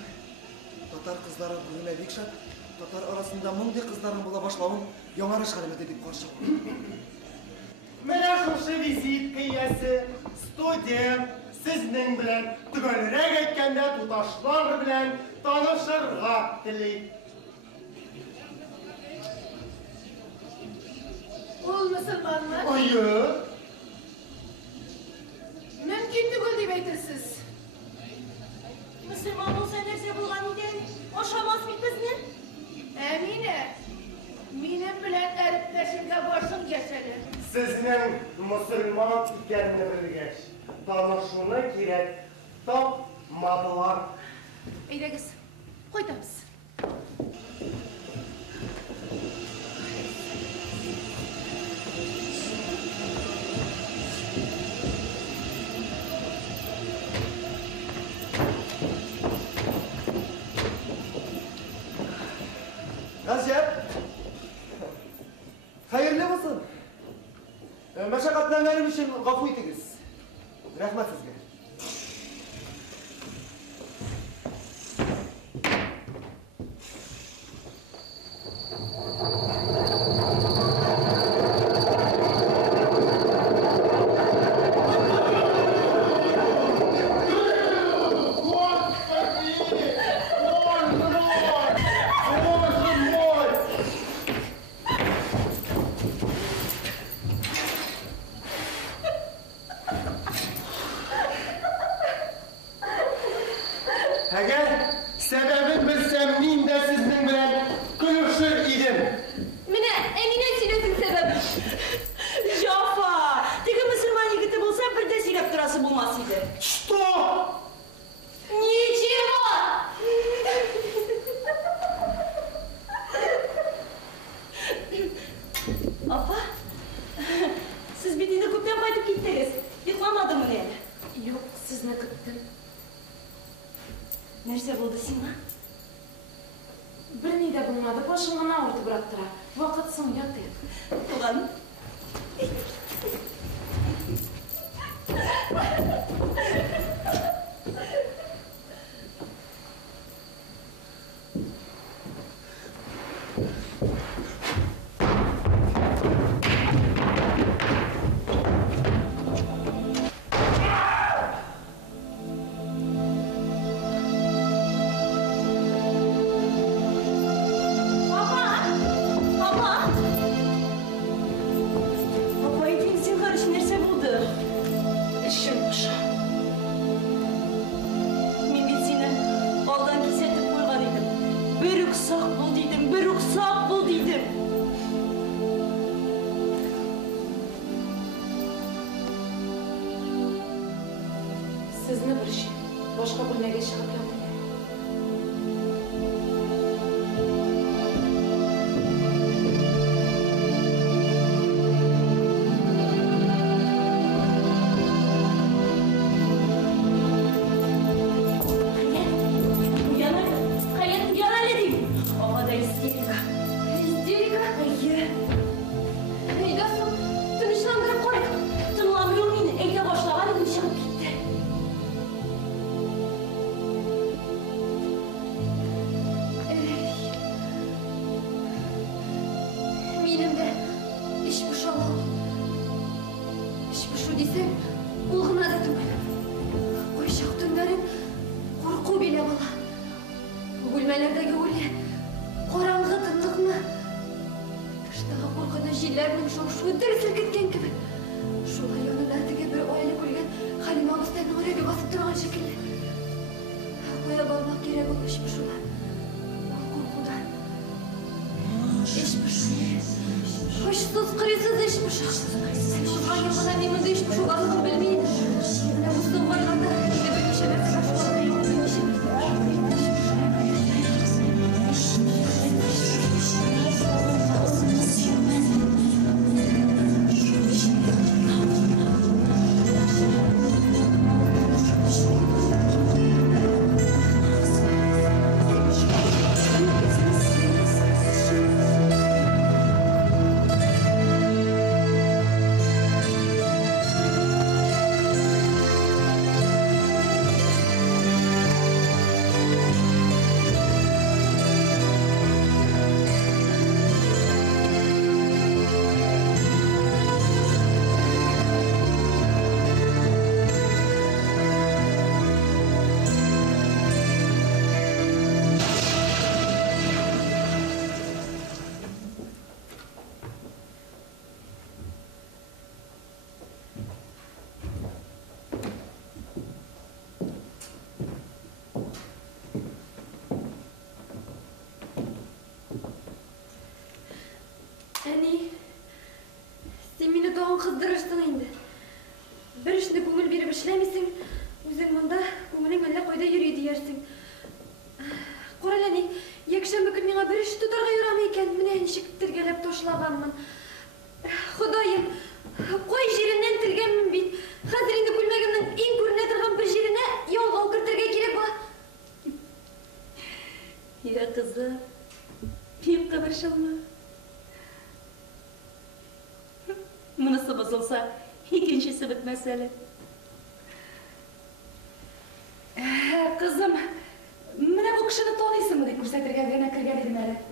татар кызларын күрүнө бик шат, татар арасында мындай кыздардын була башлауын яңарыш алемети деп каршылайм. Менә шушы визит кыясы студент сезнең белән төгәлрәк әйткәндә туташлар белән танышырга тели. Ул мөселманмы? Ое, Мөмкин түгел дип әйтерсез. Müslüman olsa нәрсе булган иде? Ашамас бит безне? Әмине, минем белән әріптәшемгә башың кәчәле. сезнең мөселман икәнне белгәч, танышуны кирәк тапмадылар. Әйдәгез, кайтабыз. Ғажап. Hayırlı olsun. Мәшәкатьләнгәнем өчен гафу итегез. Рәхмәт сезгә. Әгәр сәбәбен белсәм, мин дә сезнең белән көлешер идем. Менә Әминә сөйләсен сәбәбен. Жафа, теге мөселман егете булса, бер дә сөйләп торасы булмас иде. Что? Ничего! Апа, сез бит инде күптән кайтып киттегез. Йокламадымы әле? Юк, сезне көттем. Нәрсә булды сиңа? Бер ни дә булмады, башым гына авыртып биреп тора. Вакыт соң ятыйк. Туганым. Папа! Папа! Папа, Sizni bir şey. Boshqa bo'lmaga chiqib yoting. Kızdırırsın indi. Bir işini көңіл беріп işlemeysin, өзің мұнда көңілің әлі қойда yürüy diyersin. Qoralani, якшәмбі күн миңа bir iş tutarga юрамы екен, менә ничек тиргәләп ташлаганмын. Худайым, қой жерінен тиргәнмін бит. Хәзер инде күлмәгемнең иң күренә торган bir жеренә ялгау кертергә кирәк була. Я кызым, бик кыбырчылма. Bunысы bozulsa, ikincisi bitmez hele. Kızım, mene bu kişini tanıysın mı diye ko'rsatirga gana kirgan edim hele.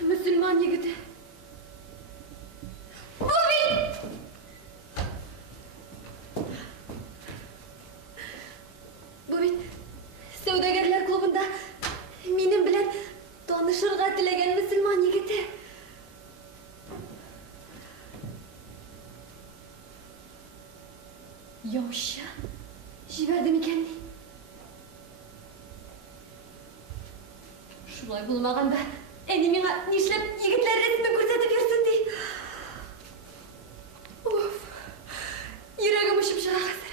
Müslüman yigiti. Savdogarlar klubunda menim bilan tanışırga tilagan musulmon yigiti. Yo'sha, jiberdim ekan. Shulay bo'lmaganda, endi menga nishlab yigitlar resmini ko'rsatib yursin dey. Of. Yuragim shimshaq hozir.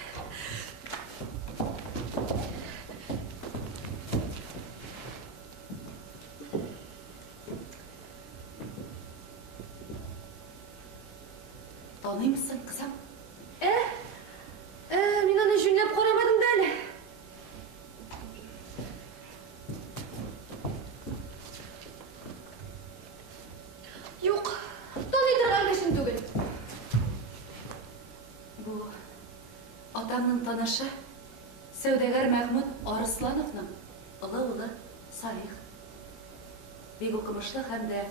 Tanıyor musun kızım? Ben onu jünlep koramadım da öyle. Yok, tanıydır kardeşim değil. Bu atamın tanışı Sevdegar Mahmut Arıslanov'ның ılı Salih. Bek okumushli hamda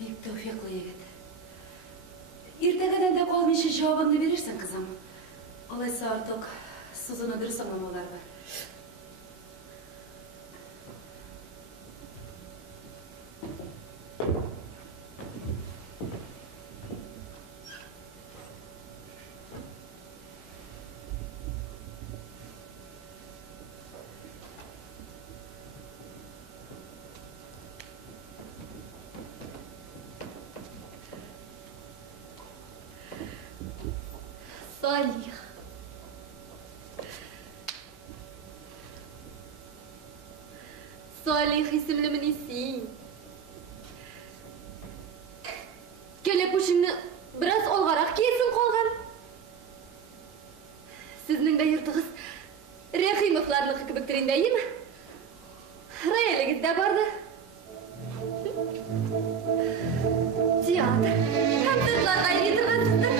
bek tevfikli yigit. Ertagadan da qolmayshi javobini berirsan qizim. Olaysa ortiq so'zini durust anglamalar bor. Salih. Salih isimli minisin. Kelepuşingni biraz olgarak kiysin qolgan. Sizning de yurtig'iz Rehimovlarniki kibiktir deymi? Rayaligizda bordi. Teatr, konsertlarga yetirmasizdir.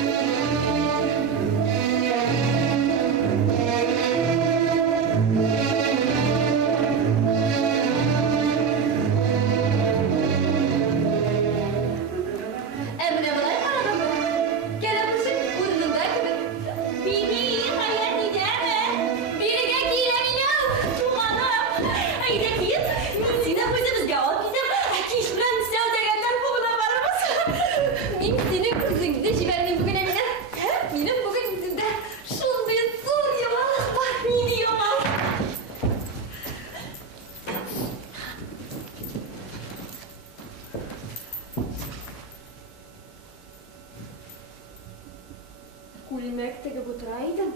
Kulmektegi o'tiraydim.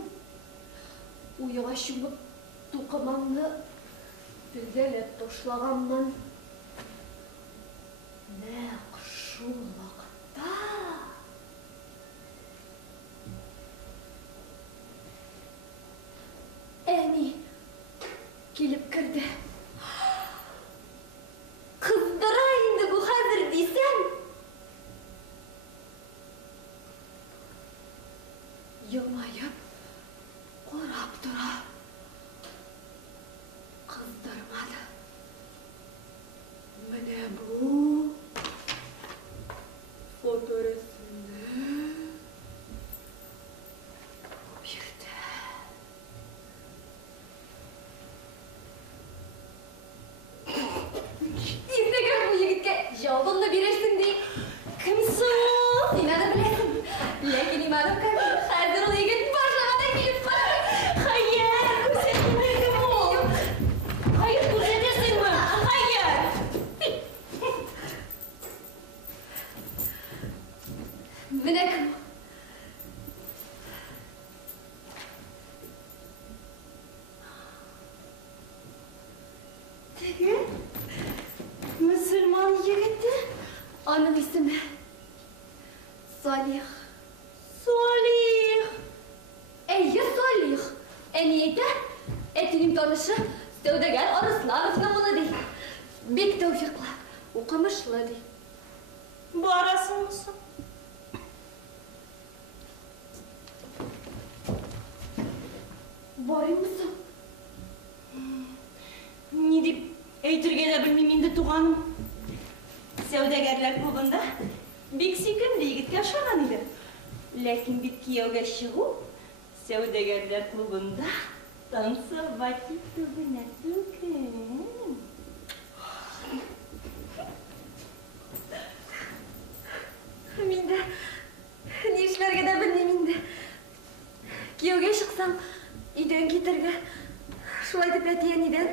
Uyga shumib to'qimamni tizalab tashlaganman. Naq shu vaqtda Ani kelib kirdi. Qizdira endi bu hozir desam. Yılmayıp, qorab tura. Qızdirmadi. Mana bu fotoresimni berdi. İnstagram bu yigitga yolg'onni berishsin dey. Kimsin? Sen nima bilasan? Lekin imadim qani? Hozir u yigit boshlamada kelib qoldi. Hayır, ko'rsatmaydim u. Hayır, ko'rsatasanmi? Hayır. Mana kim? Tegi Müslüman yigiti. Onun ismi Salih. Salih. Ey Salih. Eniyete etining tanışı Sevdagar Arıslanovning o'g'li dey. Bek Tevfik'la o'qimishli dey. Borasinmisan? Boringmisan? Ne deb aytirgani bilmayman endi tug'anim. Savdogarlar klubida bek suyimli yigitga o'xshagan edi. Lekin bit kuyovga chiqib, savdogarlar klubida tansovatli tug'ina tugan. Menda ne ishlarga da bilmayman endi. Kuyovga chiqsam, uydan ketirga shulay deb aytganidan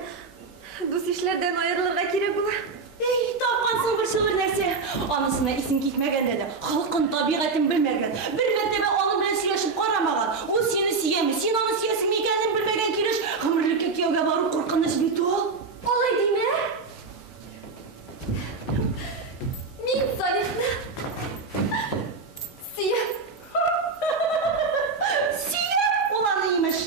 bu ishlardan ayrilishga kerak bo'lar. Ey, topqansın bir şığır nerse. Anasına isim gitmegen dedi. Halkın tabiatını bilmegen. Bir mertebe onun bilen süreşip qaramagan. O seni siyemi, sen onu siyesin ekenini bilmegen keliş. Hamırlıkka kuyovga barıp qorqыныш beti ol. Olay deymi? Men Salihni siyem. Siyem ulan iyiymiş.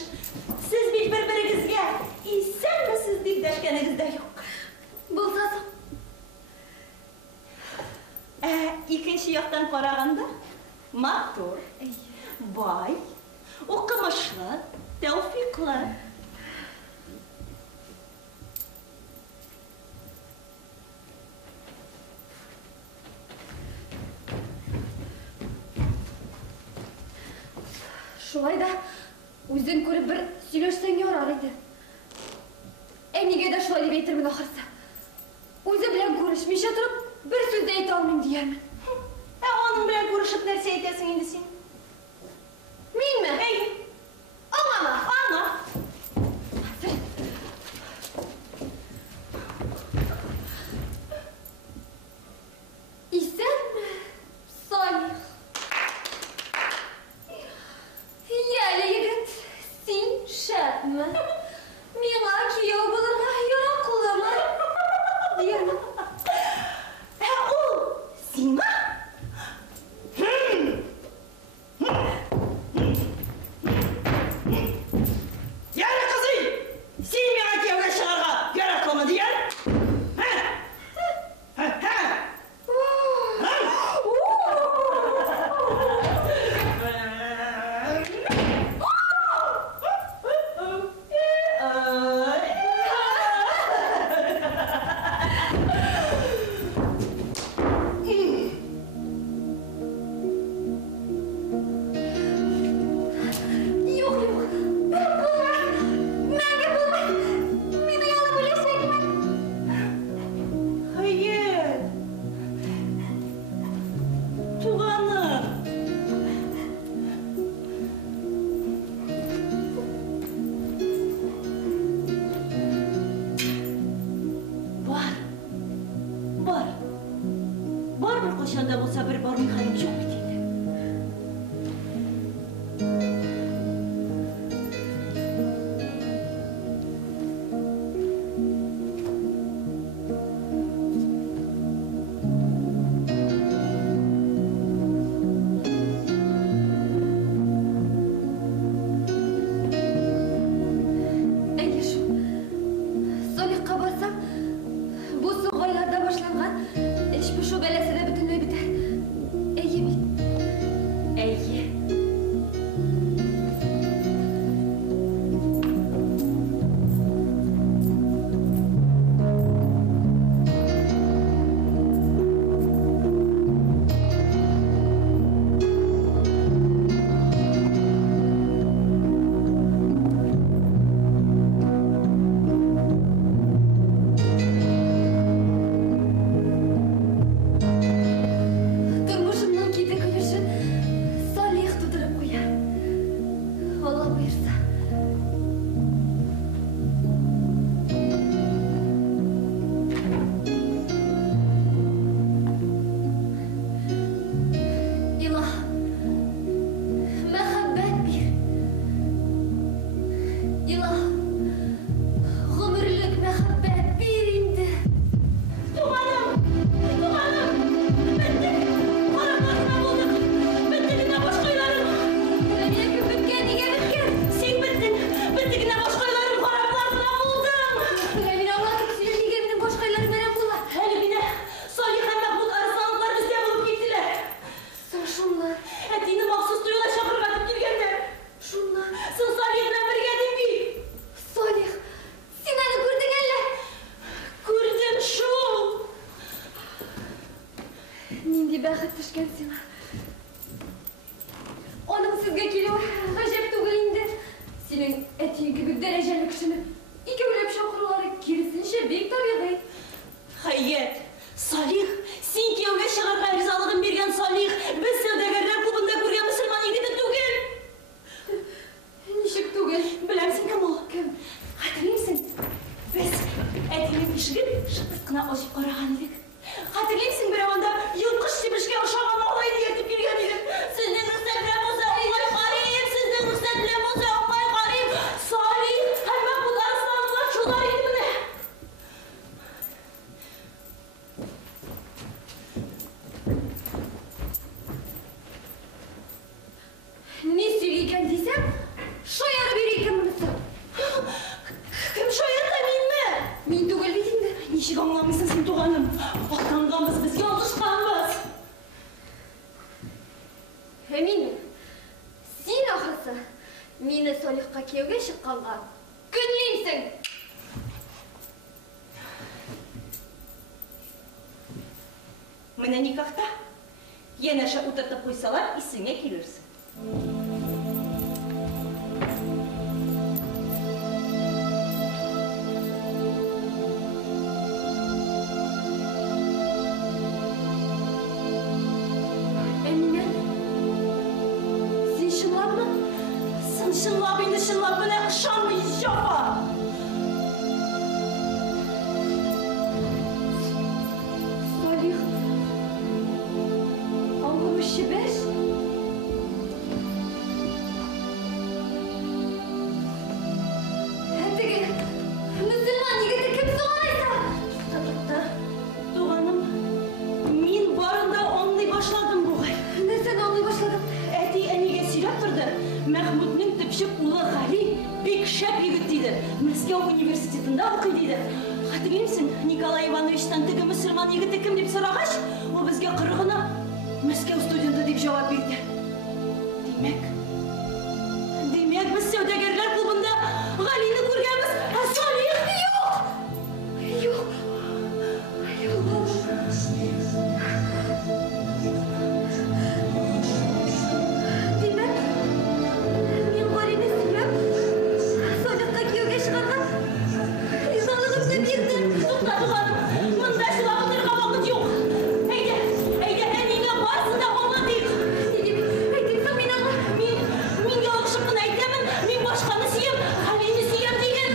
Siz bir-biringizga isenmisiz deb dashkaningizda yo'q. Bo'lsa İkinci yoqdan qaraganda matur, boy, o'qimishli, tavfiqli. Şulay da o'zing ko'rib bir söylashsang yorar edi. Nega da shulay deb aytirman oxirsa. O'zi bilan ko'rishmisha turib bir so'z da ayta olmayman deyarman. Onun bilan ko'rishib narsa aytasan endi sen. Menmi? Ey, Ana. İsenmi? Salih. икенсиң. Оның сізге келуі ғажап түгел инде. Сенің әтең кебек дәрежелі кішіні икеулеп шақырулары керісінше бек табиғи. Hayet, Salih, sen kuyovga шығарға ризалығын берген Salih, biz саудагерлер клубында көрген мұсылман егіті түгел. Нишек түгел? Білемсің кім ол? Кім? Хатırlayымсың? Біз әтенің ішігін шыққына ашып қараған едік. Хатırlayымсың бір аманда йылқыш себішке ұшаған алайды ертіп келген едік. Сіздің рұқсат білем болса оңай қарайым, сіздің рұқсат білем болса оңай қарайым. Salih, әмі бұл арысланыңлар шулар еді міне. Не сөйлейкен дейсем, шояры берейкен мұнысы. Кім шоярда, мен ме? Мен түгел бетімді. Нешік аңламысың сен туғаным? Ақтанғанбыз, біз ялғышқанбыз. Әмин, сен ақысы, мені Солихқа кеуге шыққанға күнлеймсің. Міне никақта, енаша ұтыртып қойсалар, ісіңе келерсің. Әмина, сен шынлап мı? Сен шынлап, енді шынлап, міне ұшанмай жапа. Солих, аңғымышы бәш? Әтіге, мұсылман егіті кім соғанайса? Тұтықты, туғаным, мен барында онлай башладым бұғай. Не сен онлай башладың? Әти әнеге сөйлеп тұрды. Мәхмүднің түпшік ұлы Ғали бек шәп егіт дейді. Мәскеу университетінде оқи дейді. Хатırlayымсың, Николай Ивановичтан тігі мұсылман егіті кім деп сұрағаш, ол бізге қырғына Мәскеу студенті деп жауап берді. Демек біз саудагерлер клубында Ғалині көргенбіз, а Салих жоқ. Жоқ. Демек, мен Ғалині сүйіп, Солихқа күйеуге шығарған ризалығымды бердім. Тоқта туғаным, мұнда жылап отырға уақыт жоқ. Әйде, әнеңе барсында оңа дейік. Айтыңсың мен аға. Мен ялғышықпын айтамын, мен башқаны сүйем, Ғалині сүйем деген.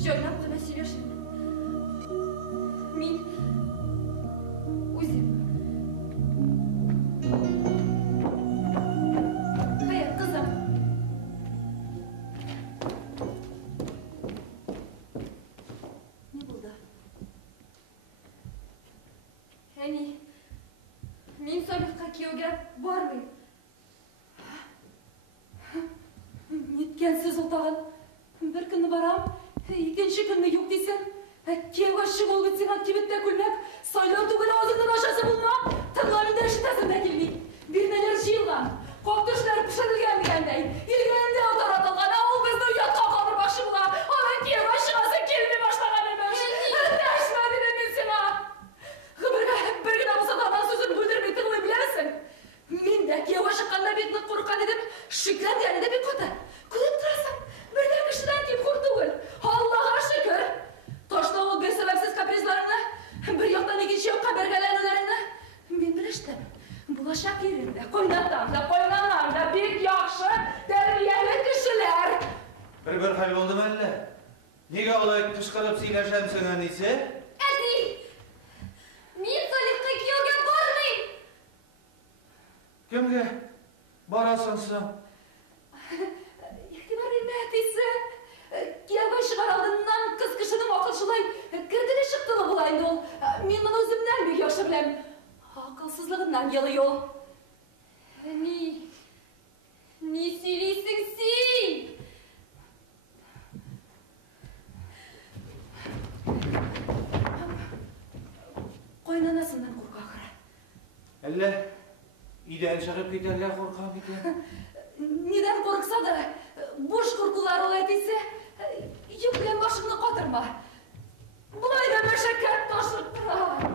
Жайлап қана сөйлешін. Мен өзім. Хаят, қызым. Не болды? Әне, мен Салихқа күйеуге бармайым. Неткенсіз ұлтаған. Bir күні барам, екінші күні yok дейсен. Кеуға шық ол бітсен активетте күлмек, сайлау түгілі өзіңнің ашасы болма, тыңларында ішітесін әкелмей. Бірнелер жиылған, қоқтышылар пішірілген дегендей. Елгенде отар атылған, ол бізді ұятқа қалдырмақшы бұла. Ана кеуға шығасы келмей баштаған емес. Әшмәдіне мен сена. Bir gün болса да ана сөзін бүлдірмей тыңлай білерсің. Мен де кеуға шыққанда бетіні қорыққан едім, шыққан де бек қоты. Көріп тұрасың. Бірден кішіден кеп құр түгіл. Аллаға шүкір. Тошта ол бір себепсіз капризларыңны, бір яқтан екінші қабергәләнуларыңны мен біліштім. Болашақ ерінде, қойнанларда бек яқшы, тәрбиелі кішілер. Bir hal oldu mu әлі? Неге олай кышқырып сөйлешемсің әнесі? Әти, мен Салихқа күйеуге бармайым. Кімге барасың? Әтесі, күйеуге шығар алдынан қыз кішінің ақылшылай кірділі шықтылы болайын ол. Мен мұны өзімнен бек яқшы білем. Ақылсызлығынан келі ол. Не сөйлейсің сен? Қойнанасынан қорқа қыра. Әлі, үйден шығып кетерлер қорқам екен. Neden korksa da boş korkular olaydısı yüklen başını katırma. Bulayda meşakkat taşıp durar.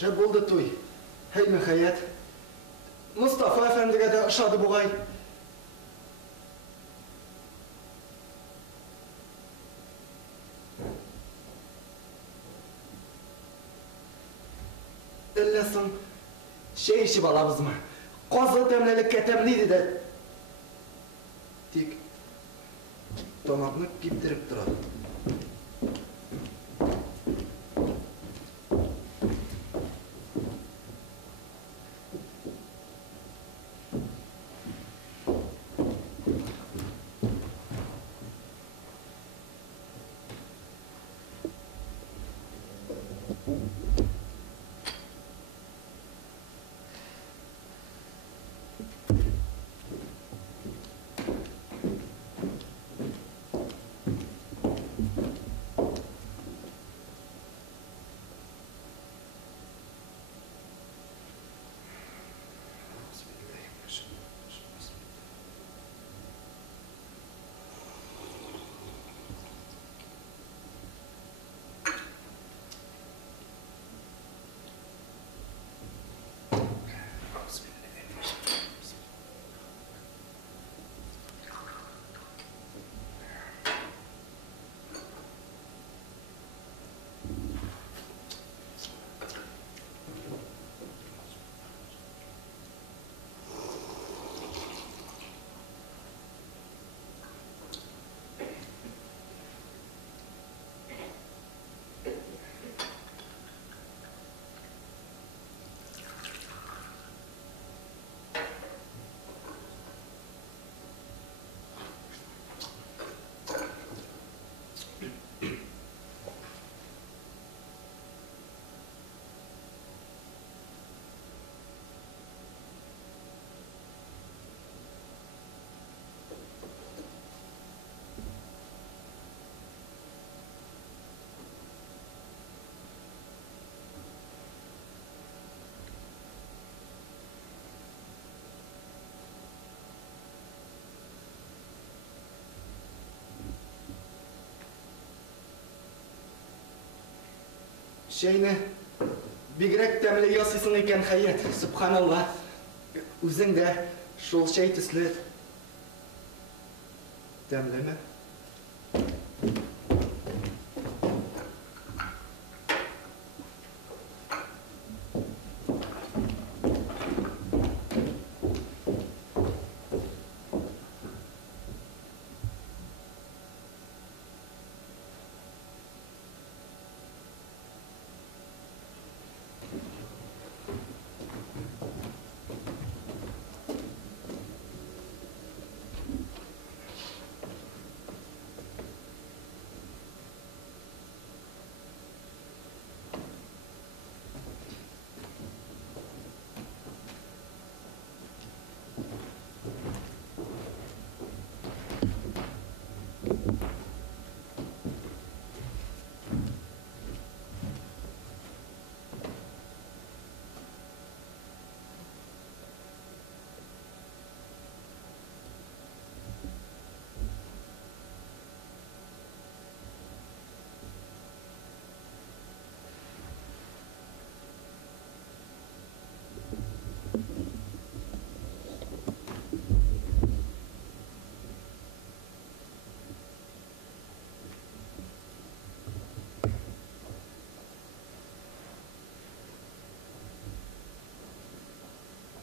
Же болды той. Хәйме хаят. Мустафа әфәндегә дә ошады бугай. Әллә соң шәй ішіп алабызмы? Қазы тәмләлеккә тәмлейді дә. Тик тамақны киптіріп тұрады. Şeyni bigirek tәмле ясыйсың икән Хәят. Субханалла. Үзең дә шул шәй төсле тәмлеме?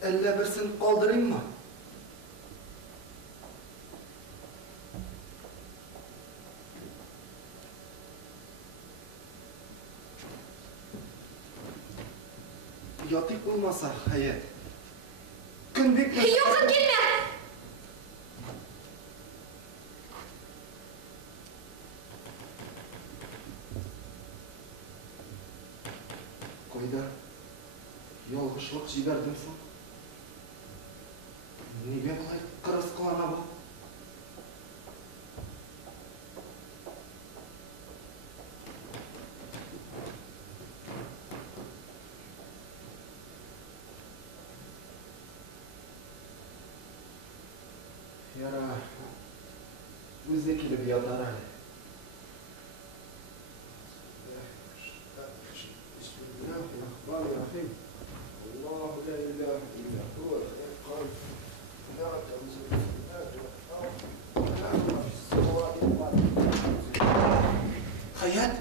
Әллә берсен калдырыйммы? Ятыйк булмаса, Хәят. Көн бик... Юкка килмә! Кайда? Ялгышлык җибәрдем соң. Нигә болай кырыскылана бу? Яра, үзе килеп ятар әле. Бисмиллаһир-рахманир-рахим. Аллаһу ла илаһа илля хуа аль-ҡаһһар. Хәят?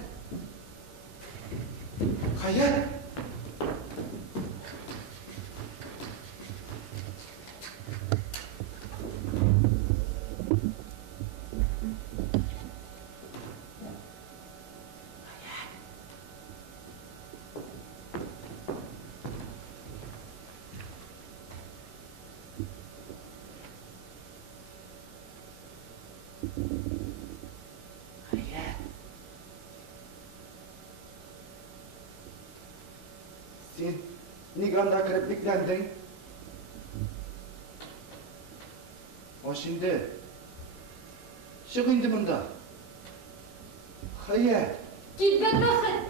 Хәят? Син нигә анда кирип бикләндең? Аш инде. Чык инде монда. Хәят. Килбәт бәхет!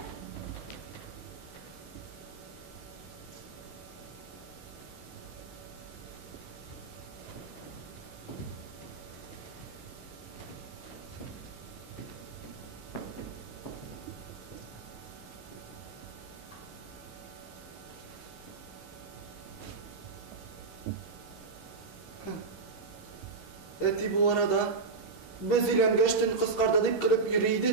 Әти бу арада без өйләнгәчтен кыскарда дип көлеп йөри иде.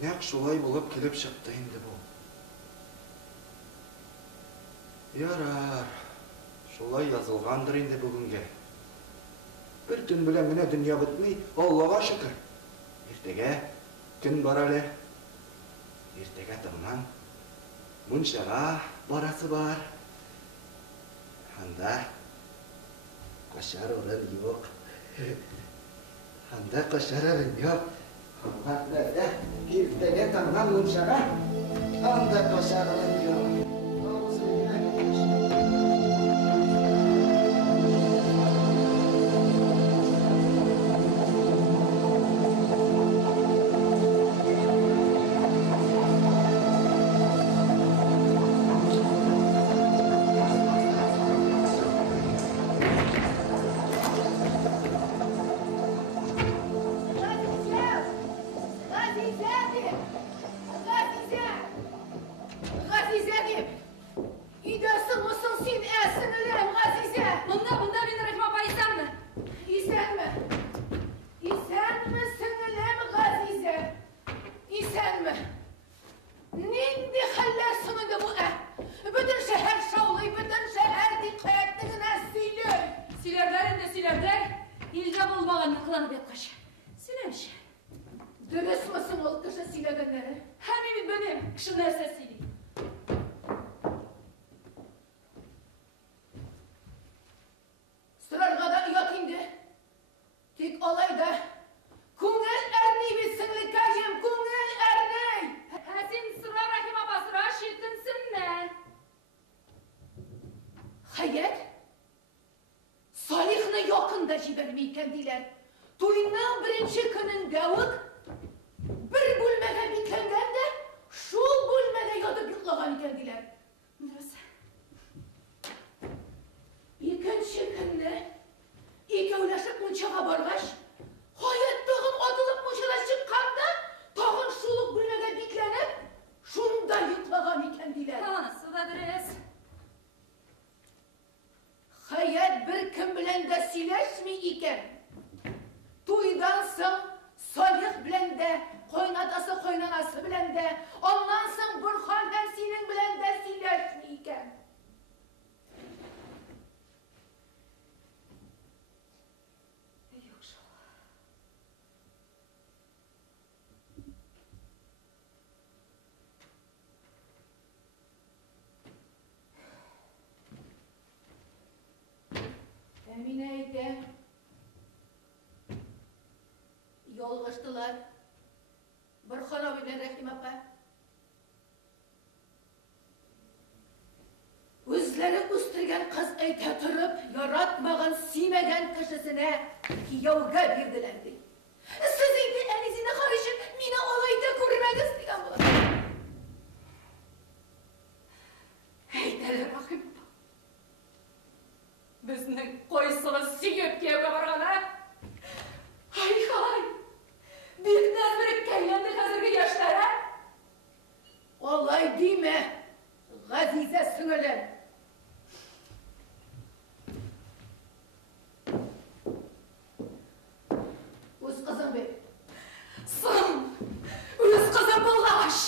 Нәкъ шулай булып килеп чыкты инде бу. Ярар. Шулай язылгандыр инде бүгенгә. Бер төн белән генә дөнья бетми, Аллага шөкер. Иртәгә көн бар әле. Иртәгә таңнан мунчага барасы бар. Анда Кашар урын юк. Анда кашар урын юк. Анда да иртәгә таңнан мунчага. Анда кашар урын юк. Газизәде! Газизәде! җибәрмәйкән диләр. Туйның беренче көнендә үк bir бүлмәгә бикләнгән дә, шул бүлмәдә ятып йоклаган икән диләр. Дөрес. Икенче көнне икәүләшеп мунчага баргач, гаять тагын атылып мунчага чыкканда, тагын шул ук бүлмәгә бикләнеп, шунда йоклаган икән диләр. Анысы да дөрес. Hayat bir kim bilen de sileşmi iken. Tuydan soň Salih bilen de, koynatası koynanası bilen de, ondan soň Burhan hem senin bilen de sileşmi iken. Yok şol. Emine ayde yolğuştular. Burhan abi bilen Rahim apa. Özleri üstürgen kız ayta turup, yaratmagan, siymegen kişisine kiyovga birdilerdi. Siz indi enizine karışıp, mine olayda görmeniz diyen bular. Eydeler Rahim apa. Bizning qo'ysini suyib kevga borgana. Hay hay. Bekdan bir kelganda hozirgi yoshlara. Olay deyme. G'aziza singlim. O'z qizim be. Sim. O'z qizim bo'lg'ach.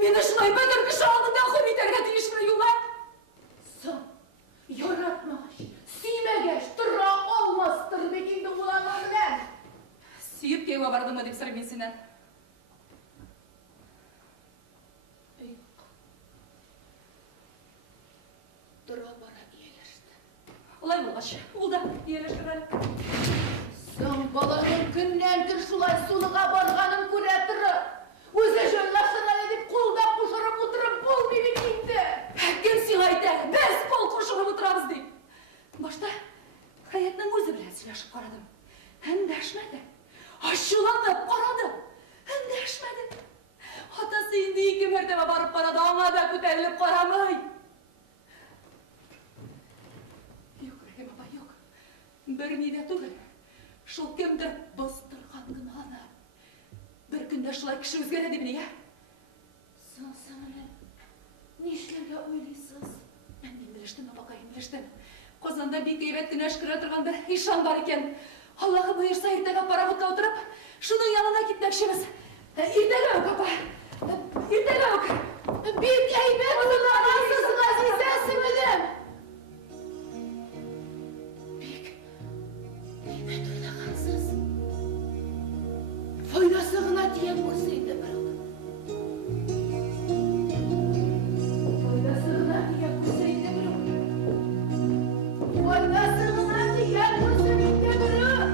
Meni shunday bitirmish oldinda qo'mitarga tegishmay yo'llar. Sim. Yaratmaş, siymegeç, tıra olmazdır bekinde ulanlar bilen. Suyup keyve vardı mı deyip sarayım senden. Tıra bana iyileşti. Olay mı başı? Oldu, iyileştir hali. Sen balanın günnendir şulay suluğa barganın kuretiri. O'zi jönlaştırgan edip qo'lda qo'shirib o'tirib bo'lmaydi deydi. Kim sen ayta? Biz qo'l qo'shirib o'tiramiz deydi. Boshda Hayatning o'zi bilan silashib qaradim. Indashmadi. Ashulab qaradim. Indashmadi. Otasi endi 2 martaba borib qaradi, omada ko'tarilib qaramay. Yo'q, Rahim opa, yo'q. Bir nida tugul. Shu kimdir bostirgan gunohni. Bir kunda shulay kishi o'zgaradi meni, ya? Sen singlim, nishlarga o'ylaysiz? Endi bilishdim, opaqayim, bilishdim. Qozonda bekaybat güneş kira turgan bir ishon bor ekan. Alloh buyursa ertaga paravotga o'tirib, shuning yonida ketmoqchimiz. Ertaga opa. Ertaga opa. Bekaybat bo'lasiz, Aziza singlim. Bekaybat o'rnaqansiz. Foydasi g'ina tiyan bo'lsa edi biroq. Foydasi g'ina tiyan bo'lsa edi biroq. Foydasi g'ina tiyan bo'lsa edi biroq.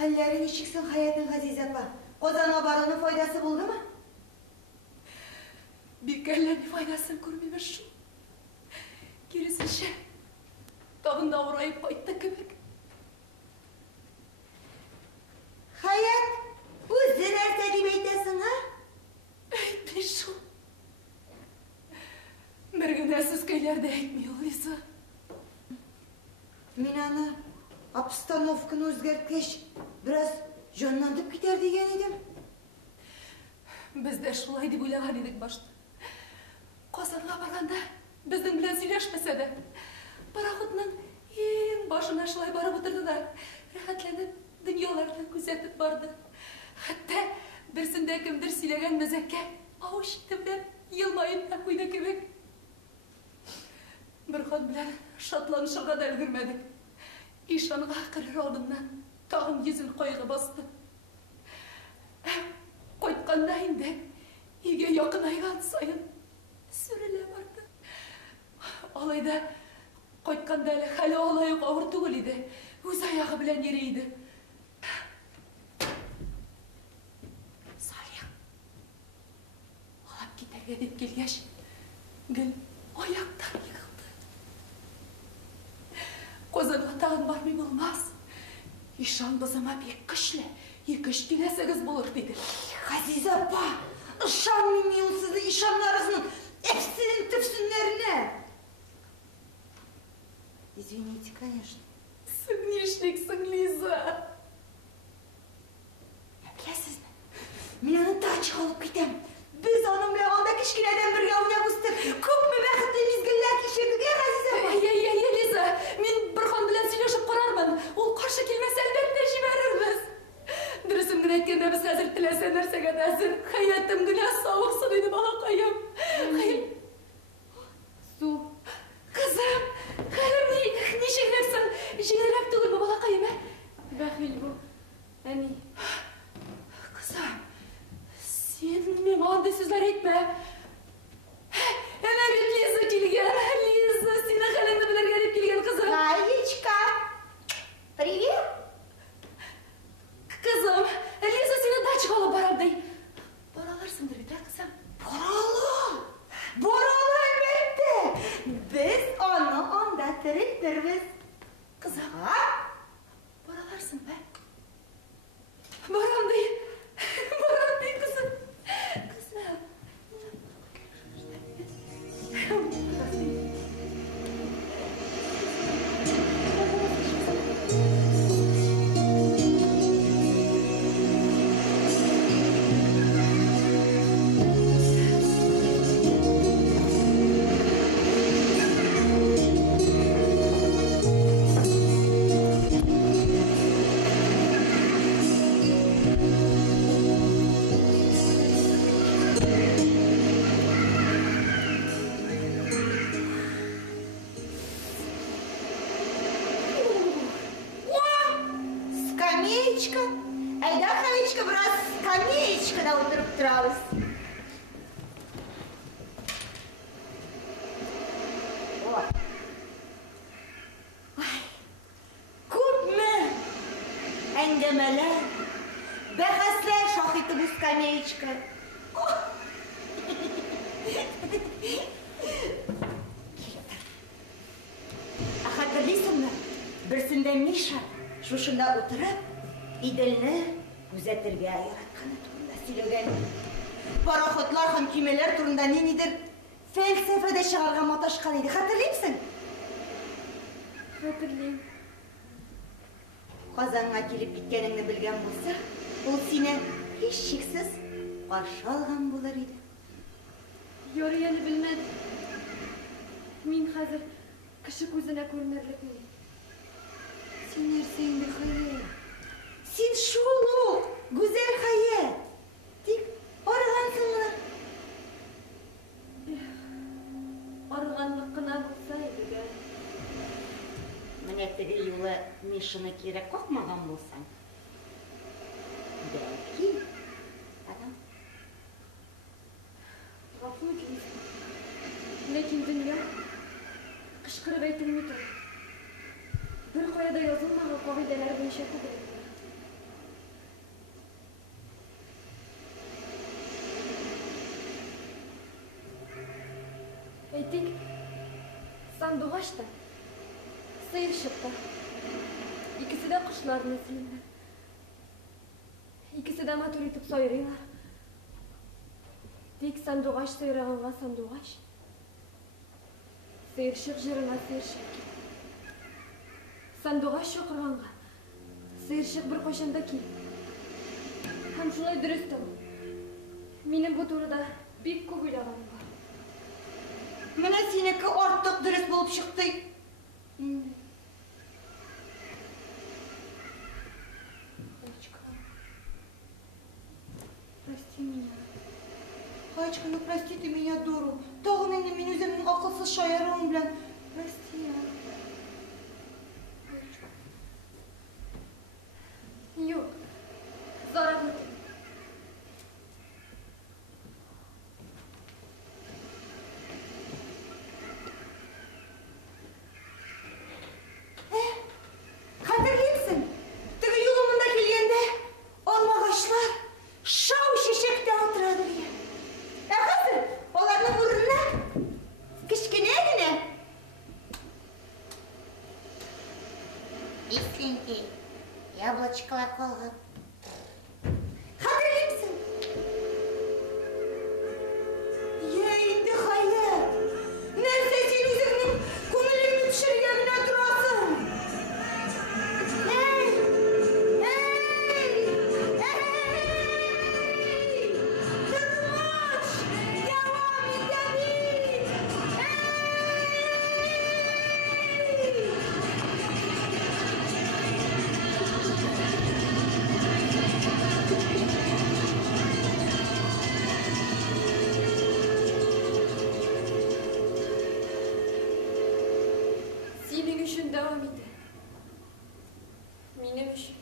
Hallerin çıksın hayatın Azize apa. Kozana baronun faydası buldu mu? Bekarlarning foydasini ko'rmaymiz shu. Kirisincha tag'in davrayib qaytdi kibik. Hayat, o'zi narsa deb aytasan, ha? Aytdi shu. Birgina siz kaylarda aytmay o'ylaysiz. Мен аны обстановканы өзгерткеш, біраз жонландып кетер деген едім. Біз де шулай деп ойлаған едік башта. Қазанға барғанда біздің білен сөйлешмесе де, пароходның ең башына шулай барып отырды да, рахатленіп дүниялардан күзетіп барды. Хатта бірсінде кімдір сөйлеген мезекке ауыз шекті білен елмайын қойды кебек. Бірхан білен шатланышырға да үлгірмедік. Ишанға қырыр алдымнан тағым езін қойғы басты. Қойтқанда енді еге яқын айған сайын сүріле барды. Алайда қойтқанда әлі хәлі алайық ауыр түгіл еді. Өз аяғы білен ерейді. Салия, алап кетерге деп келгеш, гіл аяқтан йығылды. Қозанға тағын бармай болмас. Ишан бізіма бек күшлі, 2-3 болыр дейді. Ғазиза апа, ышан мен милсізді ишанларыңыздың әпсінің түпсінлеріне. Извините, конечно. Сіңнешнексің, Лиза. Білесізді, мен аны тачы қалып кетем. Біз оның біле алда кішкенеден бірге ойнап өстік. Көп мі бәқітті мезгіллер кешірдік, Ғазиза апа? Лиза, мен Бірхан білен сөйлешіп қарармын. Ол қаршы келмес әлбетте жіберірміз. Дұрысым гін әйткенде біз әзір тілесе нәрсеге әзір. Хайаттым гіне сауықсын еді балақайым. Су. Қызым, қайым не жеңілерсің? Жеңілірек түгіл бі балақайым, Бәхил бұл. Әне. Қызым, сен мен аңды сөздер етме. Әне бет Лиза келген. Лиза, сені қалыңды білерге деп келген қызым. Гаечка, привет. Қызым, Лиза сені дачыға алып барамдай. Бараларсыңдыр бет, қызым? Боралы әлбетте. Біз оны онда тірілдірбіз. Қызым, бараларсың бә? Барамдай қызым. Қызым. Скамеечка. Әйда, Хаечка, біраз скамеечкада отырып тұрабыз. Көпмі әңгімелер, бәхәсләр шақиты бұл скамеечка. Хатırlıyorsun mu? Бірсінде Миша шушында отырып, иделні күзетірге яратқаны турында сөйлеген. Пароходлар һәм кемелер турында нидер фәлсәфәдә шығарға маташқан еді. Хатırlıyorsun? Хатırlayым. Қазанға келіп кеткеніңді білген болса, ол сені еш шексіз қаршы алған болар еді. Yoruyeni bilmedim. Min hazır kışı gözüne görünürlük miyim? Sen нәрсеңді Hayat? Sen şulu, güzel Hayat. Тек арығансың мына. Arıganlık kına bulsaydı gel. Міне теге юлы Мишаны керек қоқмаған болсаң. Бәлки, адам. Gafı ucuysun. Lekin dünya kışkırıp eğitilmi tur. Bir koyada yazılmağı kavideler bu işe kudur. Eytik, sandıgaçta, sıyır şıkta. İkisi de kuşlar neslinden. İkisi de matür itip soyuruyorlar. Dik sandıgaç sıyırağına sandıgaç. Sıyırşık jırına sıyırşık. Сандуғаш шақырғанға. Сиыршық бір қошанда кел. Һәм шулай дұрыс та. Минем бу турыда бик күп уйлағаным бар. Менә синеке артык дөрес булып чыкты. Прости меня. Хаечка, ну прости ты меня, дуру. Тагын инде мин үземнең акылсыз шаяруым белән. Прости. Юк. Зарарlı. Хәтерлимсең? Теге юлымында килгәндә алмагачлар шау шешектә утырады дигән. Хәзер аларның урынына кечкенә генә Искенки, яблочкалар калган. Хәтерлимсең? Я инде хәят. Нәрсә син үзеңнең күңелеңне төшерергә генә торасың? Senin üçün devam ede. Benim üçün.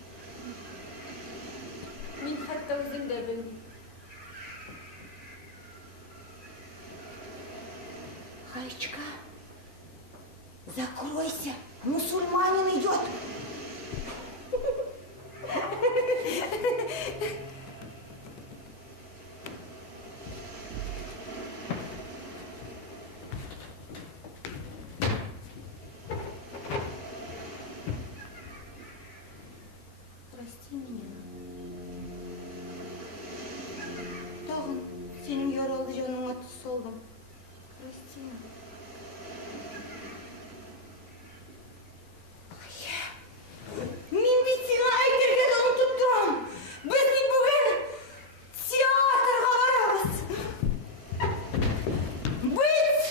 Min hatta özüm de bilmem. Хаечка, закройся, мусульманин идет. Прости меня. Тагын синең яралы җаныңа тоз салдым. Прости. Мин бит сиңа әйтергә дә онытып торам. Без бит бүген театрга барабыз. Быть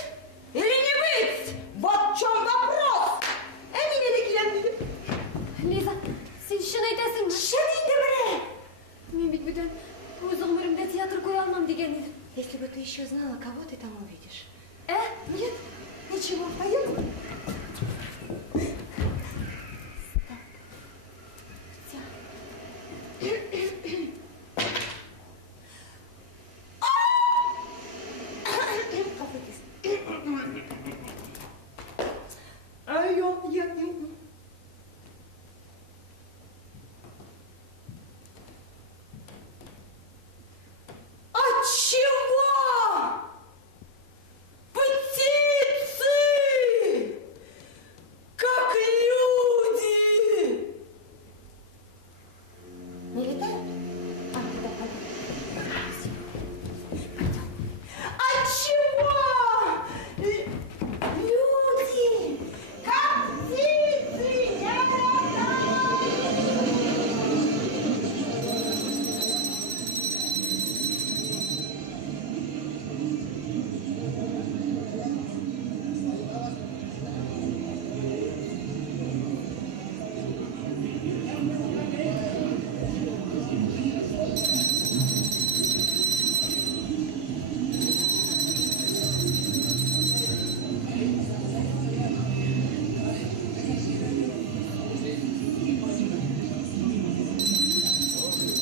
или не быть? Вот в чем вопрос. Мин дә киләм дидем. Лиза, сен шын әйтәсең. Шын инде менә. Мин бит бүтән үз гомеремдә театр куя алмам дигән идем. Если бы ты еще знала, кого ты там увидишь. Нет, Ничего, пойдем. От чего? Птицы! Как люди! Не летают? Да, от чего? Люди! Как птицы!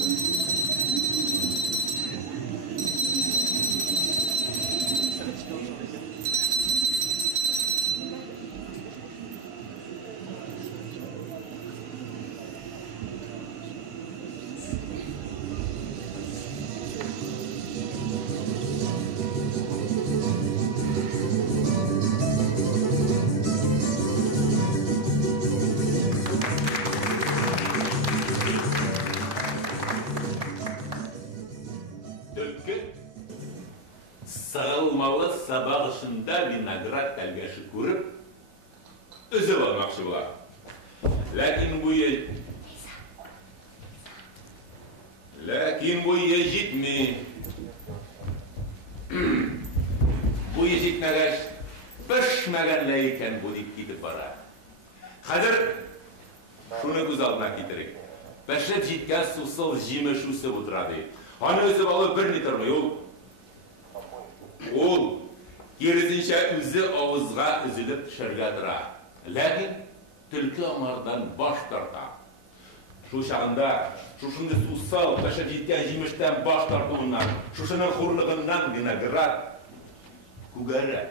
Не Сығылмалы сабақ ішінде виноград тәлгәші көріп, үзіп алмақшы бұла. Lakin bu yejitmi. Bu yejitmeler pişmegenle iken bu dik gidip bara. Hazır şunu göz aldına getirek. Pişip jitken susal jime şusu oturады. Onu özü balı bir nitarmay ol. Керісінше өзі ауызға үзіліп шырға тұра. Ләкин түлкі аңардан баш тарта. Шу шағында, шушынды сусал, ташып жеткен жеміштен баш тартуынан, шушының құрлығынан виноград, күгәрі.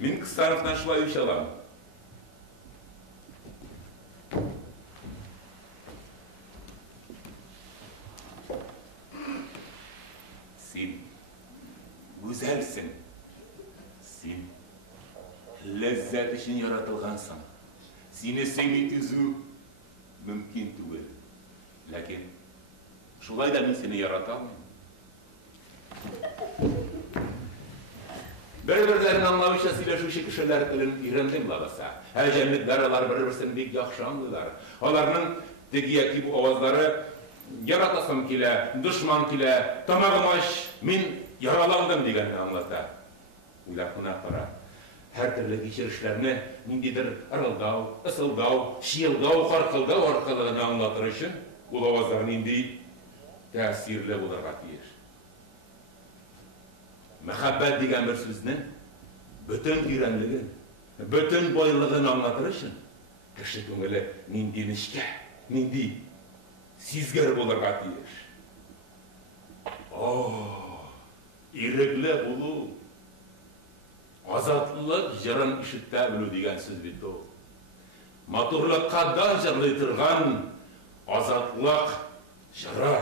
Мен Кыстановтан шылай үш алам. Сен güzelsin. Sen lezzet için yaratılgansın. Seni sevmek üzü mümkün değil. Lakin şulay da ben seni yaratamam. Bir-birlerini anlamışasıyla şu kişiler irendim labasa. Həcəmlik daralar bir-birsini bek yaxşı anlılar. Onların degiye ki bu avazları yaratasım kile, düşman kile, tamağım aş, min yaralandım deganini anlata. Uylap buna para. Her türlü geçirişlerini nindidir ırıldau, ısıldau, şiyildau, qarqıldau arqılığını anlatır için bu avazların indi təsirli olarga tiyir. Muhabbet degan bir sözünün bütün girenliği, bütün boylığını anlatır için kişi köngülü nindi nişke, nindi sizger olarga tiyir. İrikli bulu, azatlılık jırın işitte bilü degen söz bitti o. Maturlukka da jırlaytırgan azatlık jırı.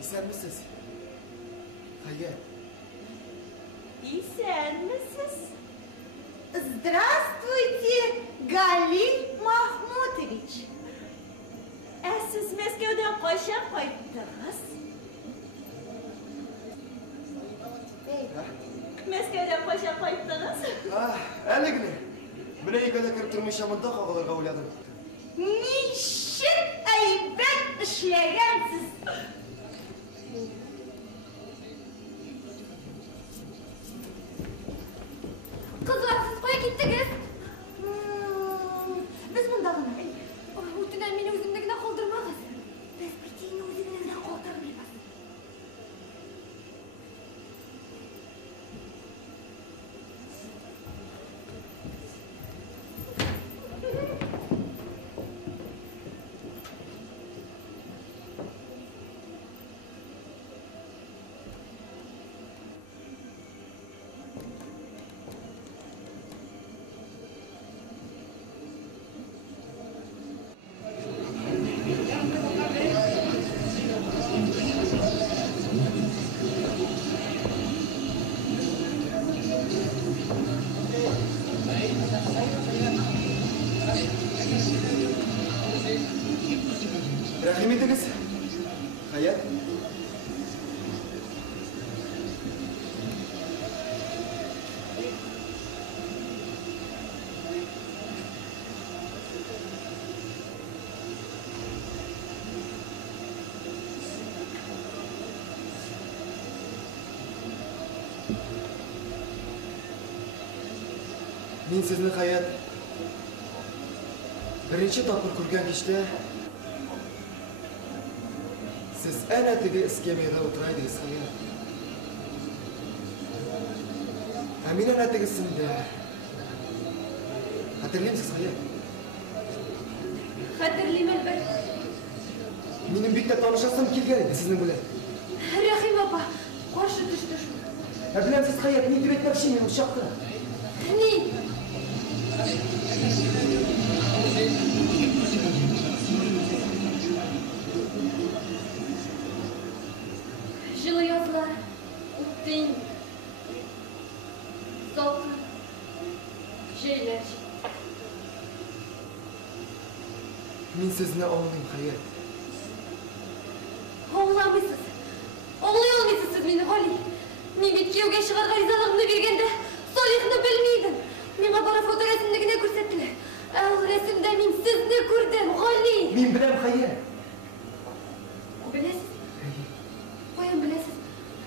İsen misiniz? Hayır. İsen misiniz? Здравствуйте, Галиль Mahmutovич. Siz Moskovdan qaşa qaytdınız? Moskovdan qaşa qaytdınız? Әлігіне. Міне екada кіріп тұрмай шамында қағыларға ойладым. Нишет әйбәт эшләгәнсез. Kızlar siz koya gittiniz. Biz bunda gına. Ütüden beni üzümdekine kaldırmağız. Biz bir tiyini üzümdekine kaldırmayız. Рахим етіңіз. Hayat. Мен сіздің Хаят бірінші тапқыр көрген кеште сіз ән әтіге іскемеде отырайдыңыз, Хаят. Мен ән әтігісінде Хатırlayamsız Хаят? Хатırlayым әлбәт. Менің бекте танышасам келген еді сіздің біле. Рахим апа, қаршы түсті. Білемсіз Хаят, не деп етмекші мен ұшақта? Не? Жылы yazlar, утын, salkın, şeyler. Мен сізіне оңлайым, Хаят. Оңламайсыз. Оңлай алмайсыз сіз мені, Ғали. Мен бет күйеуге шығарға ризалығымды бергенде, солихны білмейдім. Мені бара фоторәсімдігіне көрсеттілер. Әл рәсімде мен сізді көрдім, Ғали. Мен білем, Хаят. Білесіз? Қоян білесіз?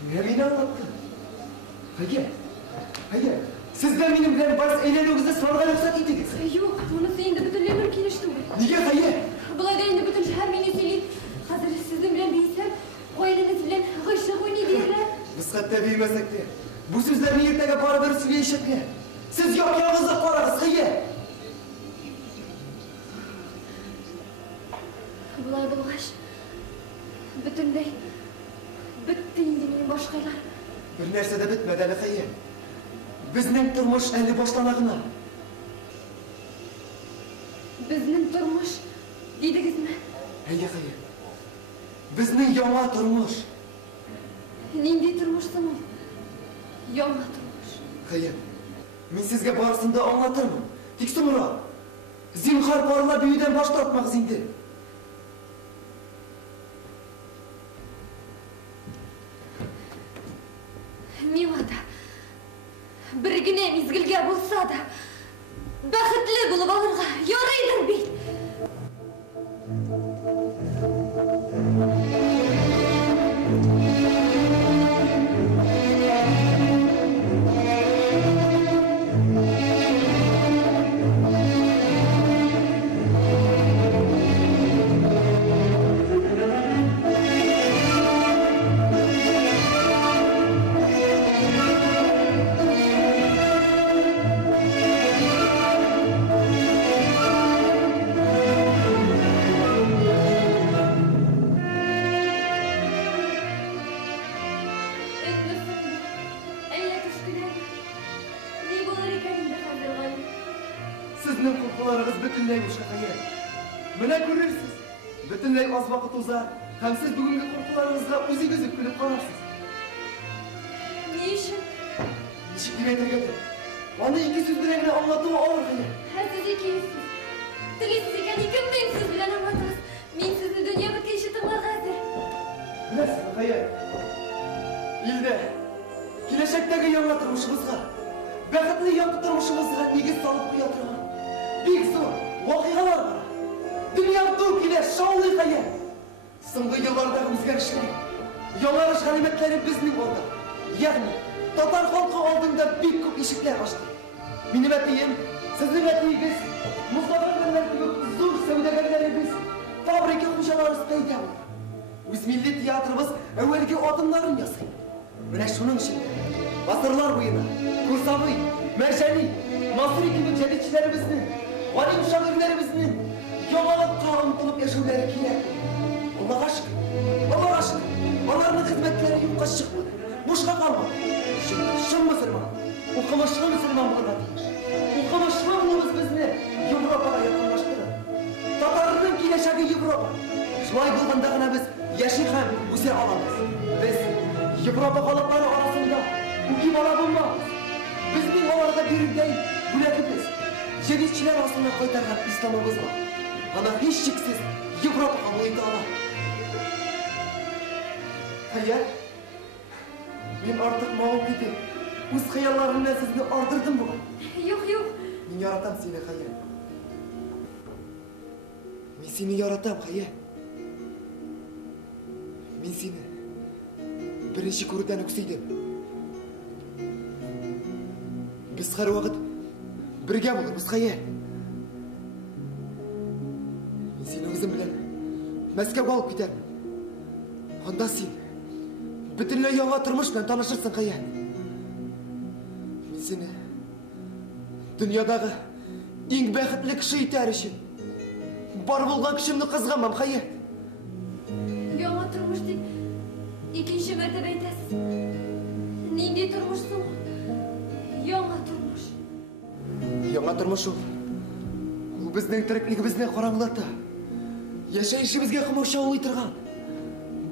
Мені аңлаттың. Хаят, сізді менің білем барыс әйленуіңізді сұрарға рұқсат етегіз. Жоқ, мұнысы енді бүтінлей бір келіштім. Неге, Хаят? Бұлай да енді бүтін шәр мені сөйлейді. Қазір сіздің білен бейсем, қойылыңыз білен ғышық ойнай дейірі. Біз қатта беймесек де, бұл сөздерін ертегі бары бір сөйлейшік не? Сіз яғызды қарағыз, Хаят. Бұлай болғаш, бүтіндей, бітті енді менің башқайлар. Bir нәрсе де бітмеді әлі, Хаят. Біздің тұрмыш әлі баштанағына. Біздің тұрмыш, дейдігіз ме? Хаят. Біздің яңа тұрмыш. Нендей тұрмышсың ол? Яңа тұрмыш. Хаят, мен сізге барысында аңлатырмын. Тек сұмыра, зинхар парыла бүйіден баштатмақ зинді. Милада, біргіне мезгілге болса да, бақытлы болып алырға ярайдыр бейт. Сіздің құлқыларыңыз бүтінлей ұшқа, Хаят. Міне көрерсіз, бүтінлей аз вақыт ұзар, һәм сіз бүгінгі құлқыларыңызға өзі-өзі күліп қарарсыз. Не үшін? Нешік деметіргеді? Аны екі сөз білегіне аңлатуы ауыр, Хаят. Сіз екеусіз. Тілесіз екен, екі мен сіз білен аңлатыңыз. Мен сізді дүние біткенші тыңларға әзір. Білесіз, Хаят. Елде, келешектегі яңа тұрмышымызға, бақытлы яңа тұрмышымызға негіз салып қоя тұрған бек зор уақиғалар бар. Дүниямды келер шаулы, Хаят. Соңғы еллардағы өзгеріштер, яңарыш ғалиметлері біздің болды. Яғни, татар халқы алдында бек көп ешіктер ашты. Менің әтейім, сіздің әтейіңіз, мұздағандар түгіп зор сәудегерлеріміз, фабрика қожаларыз пайда болды. Өз милли театрымыз әуелге адымларын ясайды. Міне шының ішінде, ғасырлар бойына, Курсавый, Мәржани, Масри gibi жәдетшілеріміздің, ғалим шағырларымыздың яңалыққа ұмтылып ешеулері керек. Аллаға шүкір, олардың қызметлері юққа шықпады, бушқа қалмады. Шын мұсылман, оқымышlı мұсылман болуға дейін. Оқымышlı болуымыз бізні Европаға yakınlaştырды. Татарының келешегі Европа. Шылай болғанда ғана біз яши һәм өсе аламыз. Біз Европа халықтары арасында үкім ала болмамыз. Біздің оларға берілген бүләкіміз, жәдетшілер арасында қайтарған исламымыз бар. Ана еш шексіз Европаға мойыта алады. Хаят, мен артық мауып кетем. Өз қияларымнан сізді алдырдым бұған. Жоқ. Мен яратам сені, Хаят. Мен сені яратам, Хаят. Мен сені бірінші көруден өксейдім. Біз қар уақыт Бірге болырмыз, Хаят. Мен сені өзім білем. Мәскеуге алып кетермін. Онда сен бүтінлей яңа тұрмышпен танышырсың, Хаят. Мен сені дүниядағы ең бақытлы кіші етер үшін бар болған кішімді қызғанмам, Хаят. Яңа тұрмыш деп екінші мәртебе айтасыз. Нендей тұрмышсың? Яңа тұрмыш. Яңа тұрмыш ол біздің тіріклігімізді қараңғылата. Яшайышымызға қымыршау отырған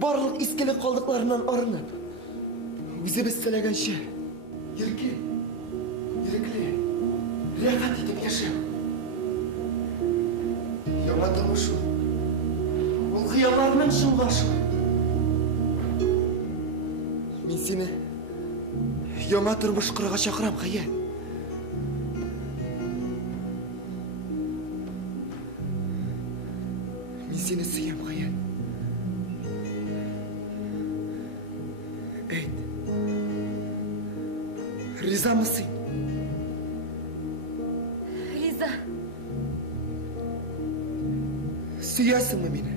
барлық ескілік қалдықларынан арынып, өзіміз тілегенше еркін, еркілі, рәхат етіп яшау. Яңа тұрмыш ол қияларының шыңға ашу. Мен сені яңа тұрмыш құрыға шақырам, Хаят. Мен сені сүйем, Хаят. Әйт, риза мısın? Риза. Süyersin mi beni?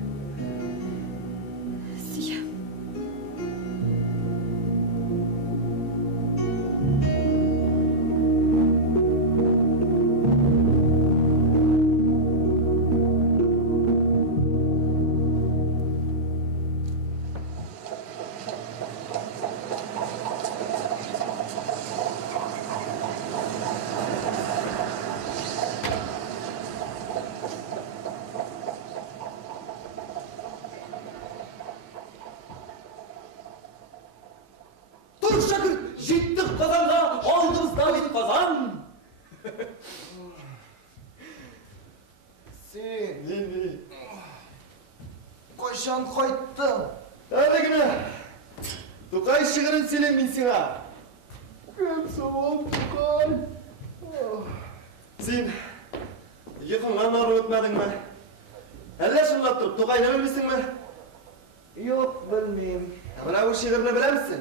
Сүйем. Dur Şakir, жетtik Kazan'a, aldığımız David Kazan. Sen, koşan koyttın. Hadi güne, Tukay şığırın senin min sana. Köp soğuk Tukay. Sen, yakınlan arı ötmedin mi? Hele şunlat durup, Tukay ne bilmişsin mi? Yok, bilmeyeyim. Bana bu şığırını bilir misin?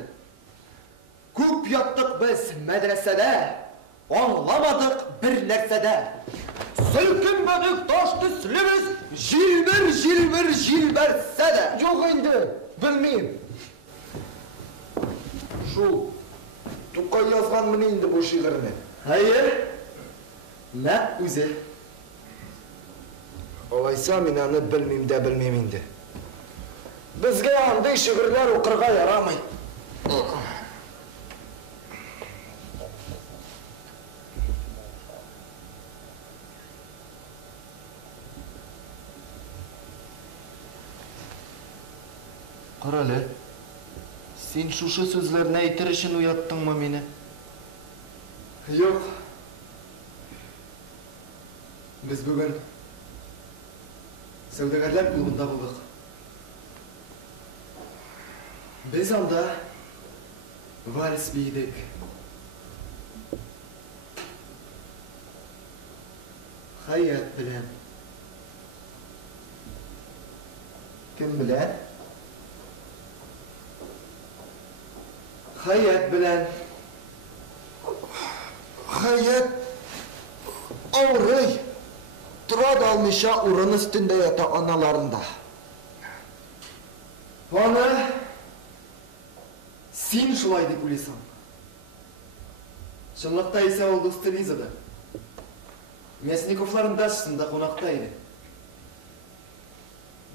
Көп yaptık biz medresede, anlamadık bir nersede. Sülkünmedik taştı silimiz, jilberse de. Yok indi, bilmeyeyim. Şu, Tukay yazgan mı indi bu şiirini? Hayır. Ne uze? Olaysa men onu bilmeyeyim de bilmeyeyim indi. Bizge anday şiirler okurga yaramaydı. Qarale, sen şuşu sözlerini aytır için uyattın mı beni? Yok. Biz bugün Savdagarlar klubunda bulduk. Biz anda vals biydik. Hayat bilen. Kim bilen? Hayat bilen. Hayat ağrıy. Tura dalmışa urun üstünde yata analarında. Bana sen şulaydı kulisan. Şınlıkta ise oldu Steliza'da. Mesnikovların daşısında konaktaydı.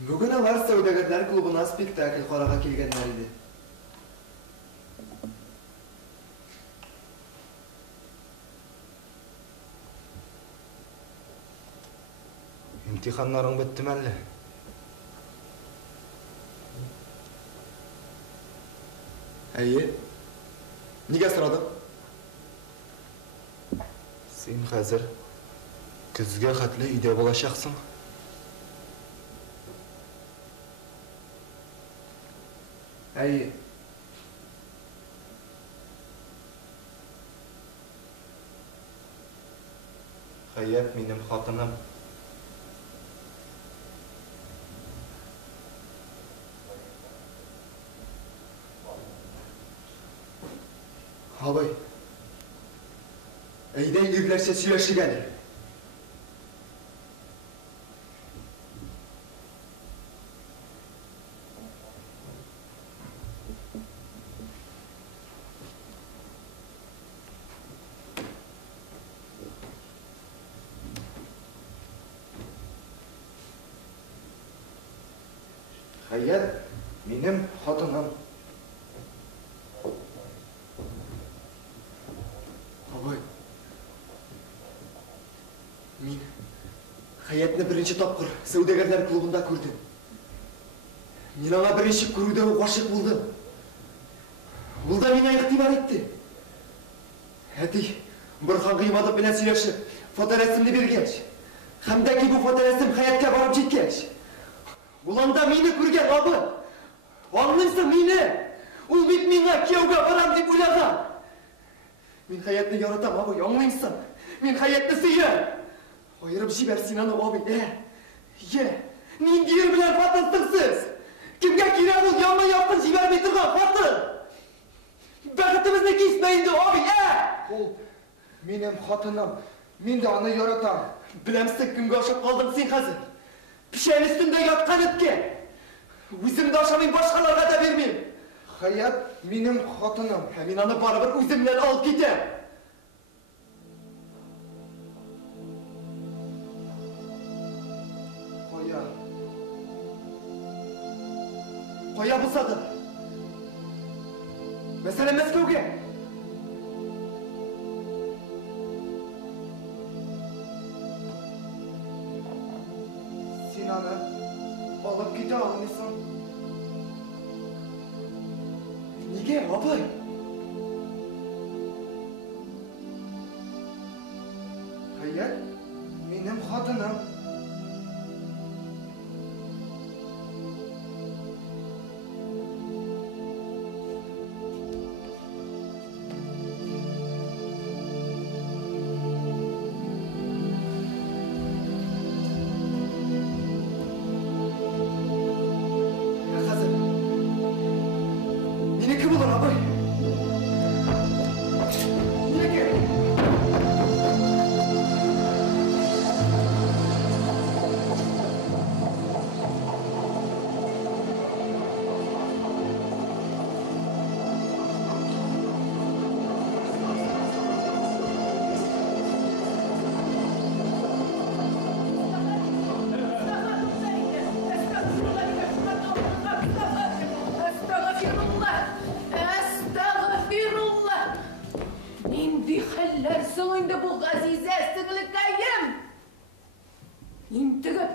Bugün alar Savdagarlar klubuna spektakl qaraga kelganlar edi. İmtihanların bitti mi? Әйе. Неге сұрадың? Сен қазір күзге қатлы үйде болашақсың. Әйе. Hayat benim xatınım. Абай, Әйдәй ирләрчә сөйләшик әле. Хәят, минем хатыным. Абай, мин Хаятны беренче тапкыр сәүдәгәрләр клубында күрдем. Мин аңа беренче күрүдә гашык булдым. Ул да миңа игътибар итте. Әти, Борхан Гыймадов белән сөйләшеп, фоторәсемне биргәч, һәм дә ки бу фоторәсем Хаятка барып җиткәч, ул анда мине күргән, абы. Аңлыйсың мине? Ул бит миңа кияүгә барам дип уйлаган. Мин Хаятны яратам, абый, аңлыйсың? Мин Хаятны сөям. Айырып җибәр син аны, абый. Нинди ир белән фатынсың сез? Кемгә кирәк ул яңа яктан җибәрмәй торган фатын? Бәхетебезне кисмә инде, абый. Ул минем хатыным. Мин дә аны яратам. Беләмсең, кемгә ашап калдың син хәзер? Пишән өстендә яткан эткә. Үзем дә ашамыйм, башкаларга да бирмим. Хаят минем хатыным. Һәм мин аны барыбер үзем белән алып китәм. Кая булса да. Мәсәлән, Мәскәүгә. Син аны алып китә алмыйсың. Нигә, абый? Хаят, минем хатыным.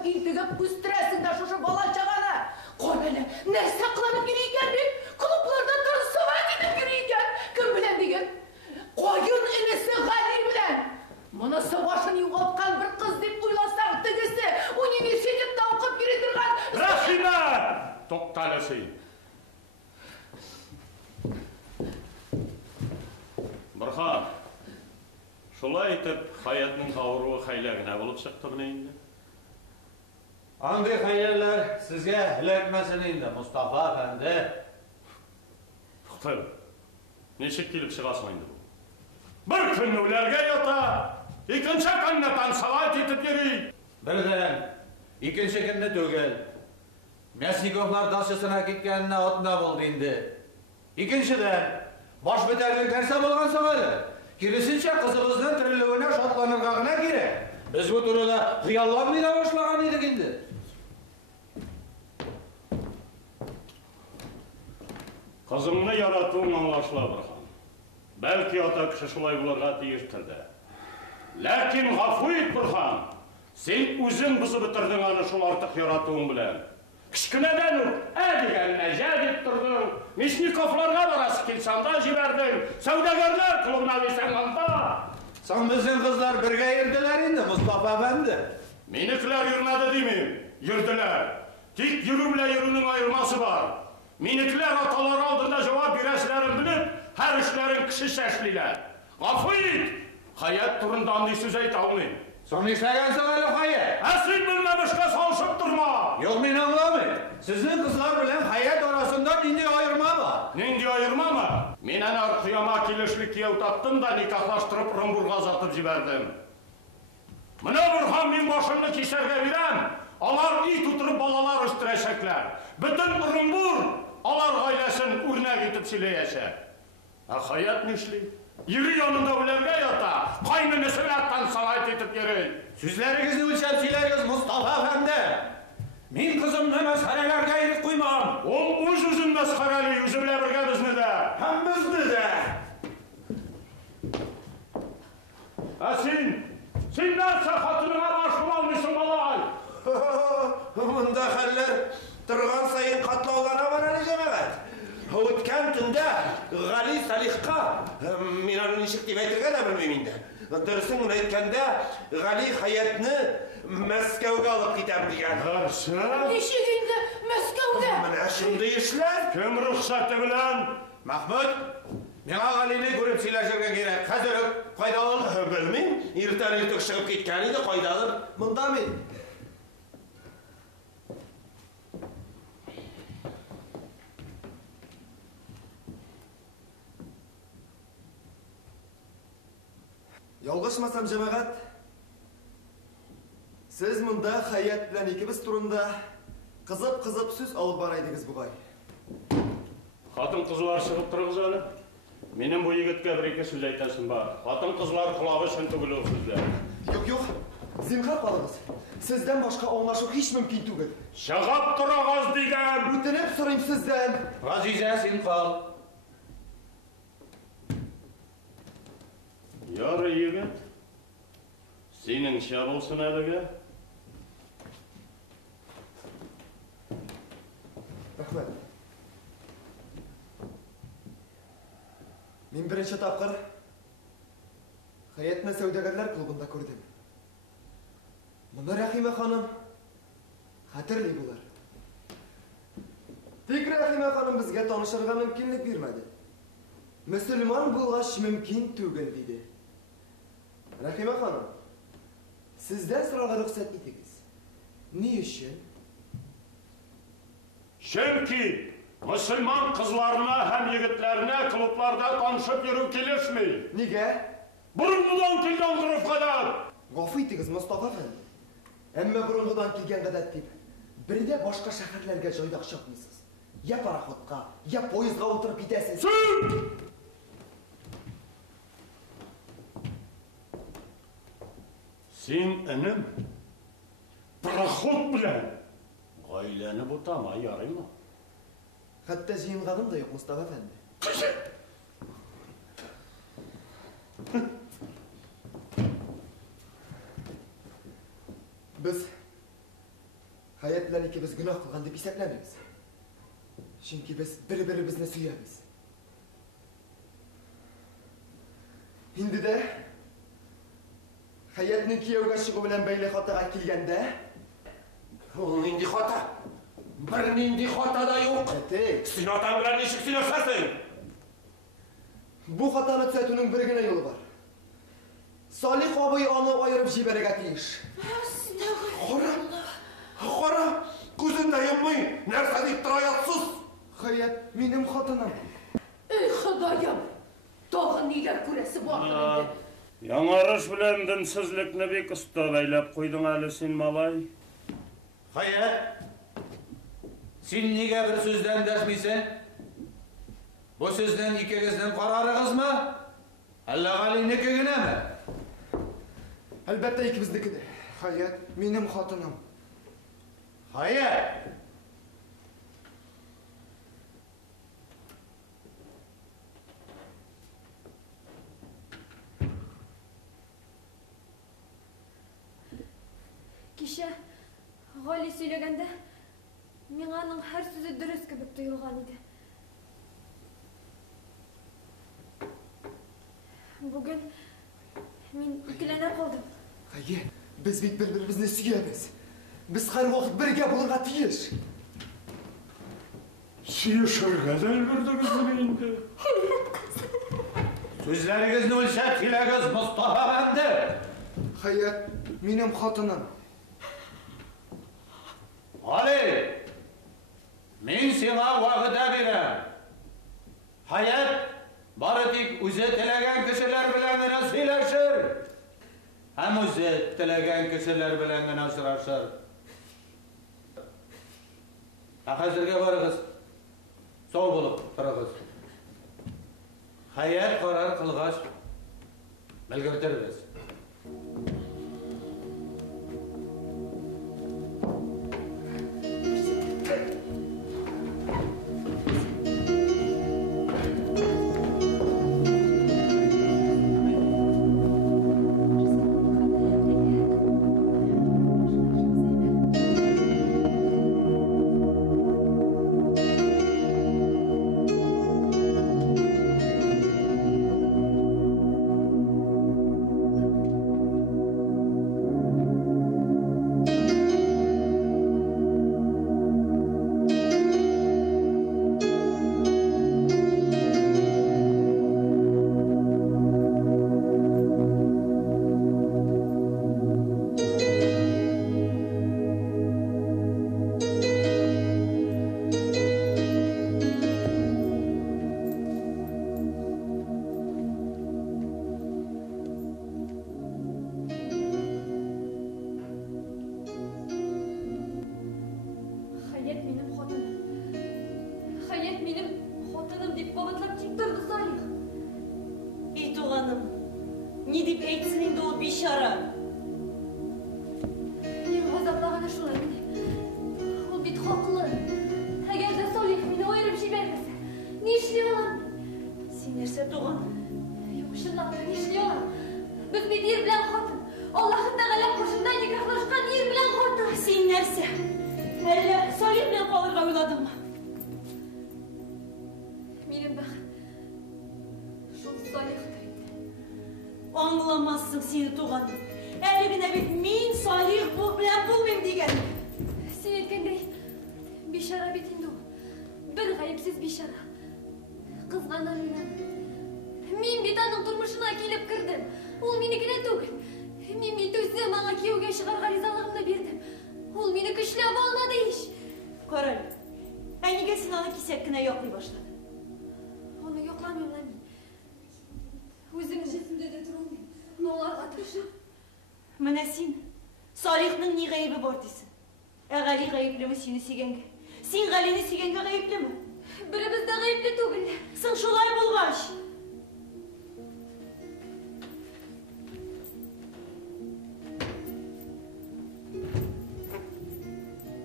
Интегеп үстерәсең дә шушы бала-чаганы. Кара әле, нәрсә кыланып йөри икән бит? Клубларда танцевать итеп йөри икән. Кем белән диген? Кайын энесе Гали белән. Монысы башын югалткан бер кыз дип уйласаң, тегесе университетта укып йөри торган. Рахима! Туктале син. Борхан, шулай итеп, Хаятның авыруы хәйлә генә булып чыктымы инде? Андый хәйләләр сезгә эләкмәсен инде, Мустафа әфәнде. Туктале, ничек килеп чыгасың инде бу? Бер көн үләргә ята, икенче көнне танцевать итеп йөри. Бердән, икенче көнне түгел. Мясниковлар дашысына киткәненә атна булды инде. Икенчедән, баш бетәрлек нәрсә булган соң әле? Киресенчә кызыбызның терелүенә шатланырга гына кирәк. Без бу турыда хыялланмый да башлаган идек инде. Кызымны яратуың аңлашыла, Борхан. Бәлки ата кеше шулай булырга тиештер дә. Ләкин гафу ит, Борхан. Син үзең бузып бетердең аны шул артык яратуың белән. Кичкенәдән үк дигәненә җә дип тордың. Мясниковларга барасы килсә анда җибәрдең. Сәүдәгәрләр клубына дисәң анда. Соң безнең кызлар бергә йөрделәр инде, Мустафа әфәнде. Минекләр йөрмәде димим. Йөрделәр. Тик йөрү белән йөрүнең аермасы бар. Минекләр аталары алдында җавап бирәсләрен белеп, һәр эшләрен кешечә эшлиләр. Гафу ит! Хаят турында андый сүз әйтә алмыйм. Соны işləgənsən әлі Hayat? Sen bilmemişke salışıp durma. Yok men anlamayım. Sizin kızlar bilen Hayat arasında nindi ayırma var. Nindi ayırma mı? Men ana kıyama kilişlik yel taptım da nikahlaştırıp Rumburg'a zatıp jiberdim. Mına Burhan men başımını keserge verem. Alar iyi tuturup balalar üstüreşekler. Bütün Rumbur alar gaylesin örnek etip sileyecek. Hayat nişli? Yürü yanında ulerge yata. Kaynı mesulattan salayet etip yürü. Süzlerigizni ölçep sileriz Mustafa Efendi. Men kızımны meselelerge erik koymam. O yüzün meskareli yüzü bile birge bizni de. Hem bizni de. Sen nasıl hatırına başım almışsın balay? Bunda haller тұрған сайын қатлаулана барады жамағат. Өткен түнде Ғали Салихқа, мен оны нешік деп айтырға да білмеймін де. Дұрысын оны айтканда Ғали Хаятны Мәскеуге алып кетем деген. Нешек енді Мәскеуге? Мына шынды ешлер. Кім рұқсаты білен? Mahmud, меңа Ғалині көріп сөйлесерге керек. Қазір қайда ол? Білмеймін. Ертең ертең шығып кеткен еді, қайдалыр? Мұнда мен. Ялғышмасам жамағат, сіз мұнда Hayat білән екібіз турында қызып-қызып сөз алып барайдыңыз бұғай. Қатын қызлар шығып тұрғыз әлі. Менің бұл егітке бір-екі сөз айтасың бар. Қатын қызлар құлағы үшін түгілі сөздер. Yok, зинхар қалыңыз. Сізден башқа аңлашу hiç mümkün түгіл. Шығып тұрағыз деген. Өтініп сұрайым сізден. Ғазиза, сен қал. Яры егіт, сенің ша болсын әліге. Рахмет. Мен бірінші тапқыр Hayatны сәудегерлер клубында көрдім. Мұны Рахима ханым хәтерлей болар. Тек Рахима ханым бізге танышырға мөмкинлек бермеді. Müslüman bulғаш mümkün түгел дейді. Рахима ханым, sizden sırağa rüksat etiniz. Ne için? Çünkü Müslüman kızlarına hem yigitlerine klublarda tanışıp yürü kelişmeyi. Nige? Burungudan kelgen kırıp kadar. Gafı etiniz Mustafa Efendi. Emme burungudan kelgen kadar deyip, bir de başka şehirlerge joydak çıkmıyorsunuz. Ya paraxotqa, ya poyizga oturup gidəsiniz. Sür! Sen önüm paraxot bilen aileni butama yarayma. Hatta jiyinğadım da yok Mustafa Efendi. Biz Hayat bilan ikimiz günah qilgan deb hisoblamaymiz. Çünkü biz bir-birimizni suyamiz. Endi de Hayatning kuyovga chiqib bilan Baylaxotaga kelganda, Onun indi xota. Bir indi xota da yok. Sen otan bilan nechuk sinashasın? bu xatoni tuzatuvning birgina yo'li bor. Solih oboy onu ayirib jibaraga tegish. Qora, ko'zimda yo'qmay, narsa deb turayotsiz. Hayat mening xotinim. Ey Xudoyim, tog'in nelar ko'rasi bor endi. Yanarış bilen dinsizlikni bek usta baylab qo'yding hali sen malay. Hayat, sen nega bir so'zdan dashmaysan? Bu so'zdan ikkingizning qarorigizmi? Alla G'alinikiginami? Albatta ikkimizniki. Hayat mening xotinim. Hayat. Kişi Gali söylegende Minga'nın her sözü dürüst gibi duyulgan idi. Bugün men ikkilenip kaldım. Hayat, biz bir-birimizni suyamiz. Biz har vaqt birga bo'lishga tegish. Suyuşurga da öldürdünüz endi. So'zlaringizni o'lchab kelagiz Mustafa Efendi. Hayat, Минем хатыным. Ali, men sana va'da berem. Hayat bari tek o'zi tilagan kishilar bilangina suylashir. Ham o'zi tilagan kishilar bilangina uchrashir. Hozirga borig'iz. Sog' bo'lib turig'iz. Hayat qaror qilg'ach bilgirtirmiz. Ne deyip eytsin indi o bişara? Мен ғазаплағаны шулай міне. Ол бит хақлы. Әгер де Салих мені ойырып жібермесе, не ішлей аламын? Сен нәрсе туған? Yok, шынлапты, не ішлей аламын? Біз бит ер білән қатын. Аллахын тағала қошында никахлашқан ер білән қатын. Сен нәрсе? Әлі Салих білән қалырға ойладың ма? Менің бәқіт. Шул Салихтыр. Anlamazsın seni tuğanım. Elimine bit min Salih bu bilen bulmayayım diyen. Sen etkendey bişara bitindi o. Bir gayipsiz bişara. Kızganlarından. Min bit anın turmuşuna kelip kirdim. Ol menikine tugul. Min bit özüm ağa kiyovga шығар гаризалығымды бердім. Ol meni kışlap olmadı iş. Koral, әнеге сен аны кесеткіне yoklay başladın. Onu yoklamıyorum lan. Өзім жетімде де тұрмын. Оларға тұршым. Міне сен, Салихның не ғайыбы бар дейсің? Ғали ғайыплы ма сені сүйгенге? Сен Ғалині сүйгенге ғайыплы ма? Біріміз де ғайыплы түгіл. Сың шолай болғаш.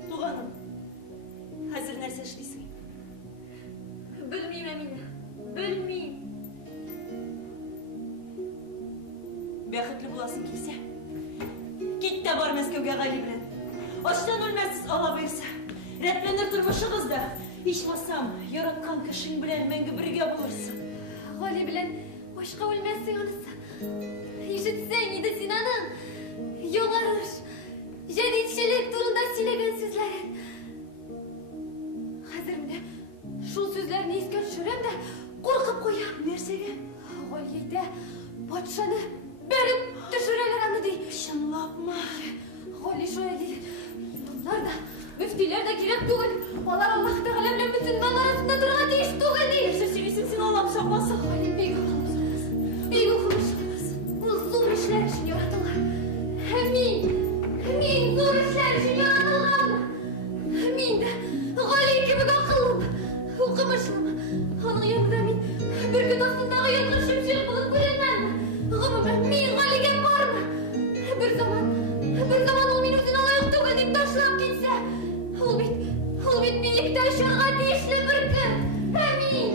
Туғаным, қазір нәрсе ішлейсің? Білмеймін, Әмина. Білмеймін. Бәхетлі боласың келсе, кет те бар Мәскеуге Ғали білен. Аштан өлмәсіз ала берсе, рәтленір тұрмышығызда, ишмасам, яратқан кішің білен мәңгі бірге болырсың. Ғали білен башқа өлмәсің анысы. Ишітсең еді сен аның, yoğarır, жәдетшілік турында сөйлеген сөзлерін. Қазір міне, шул сөзлерін еске düşürем de, қорқып қоям. Нәрсеге? Ғалиді, патшаны беріп düşürелер аны дей. Шынлап ма? Ғали шоя дейді. Onlar da, müftилер de керек түгіл. Олар Аллах Тағала білен бүтін мал арасында тұрған дейіш түгіл дейді. Нәрсе сөйлесің сен Аллам шақпасың. Ғали бек оқымыз. Бек оқымыз. Ол зор işler için yaratılır. Min zor işler için yaratılgan. Min de Ғали gibi akıllım. Оқымышым. Оның yanında min bir gün aslınдағы yatқын шымшық бұлын көренмән. Ғымым, min Ғалиге бар mı? Bir zaman ол min өзін алайық түгіл деп ташлап кетсе. Ол бит мен екі тәшірға дейшілі бір күн. Әмин.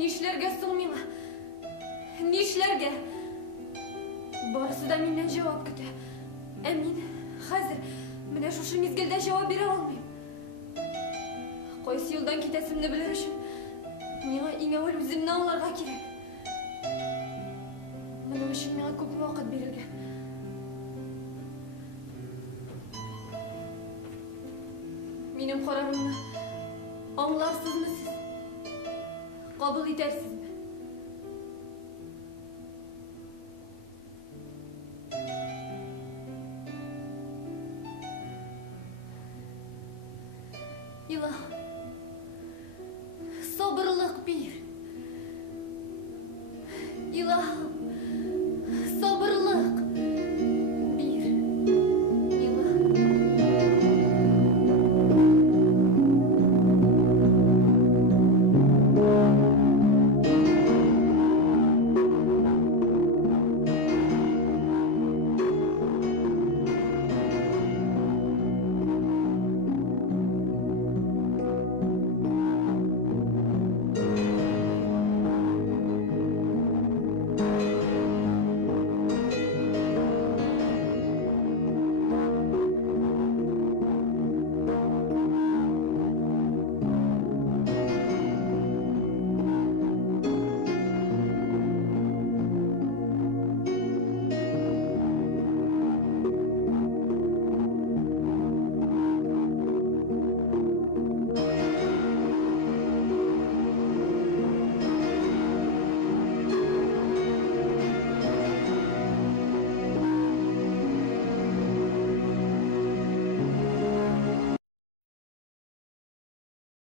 Нишләргә соң миңа? Нишләргә? Барысы да миннән җавап көтә. Ә мин хәзер менә шушы мизгелдә җавап бирә алмыйм. Кайсы юлдан китәсемне белер өчен миңа иң әүвәл үземне аңларга кирәк. Моның өчен миңа күп вакыт бирелгән. Минем карарымны аңларсызмы сез? Кабул итәрсезме?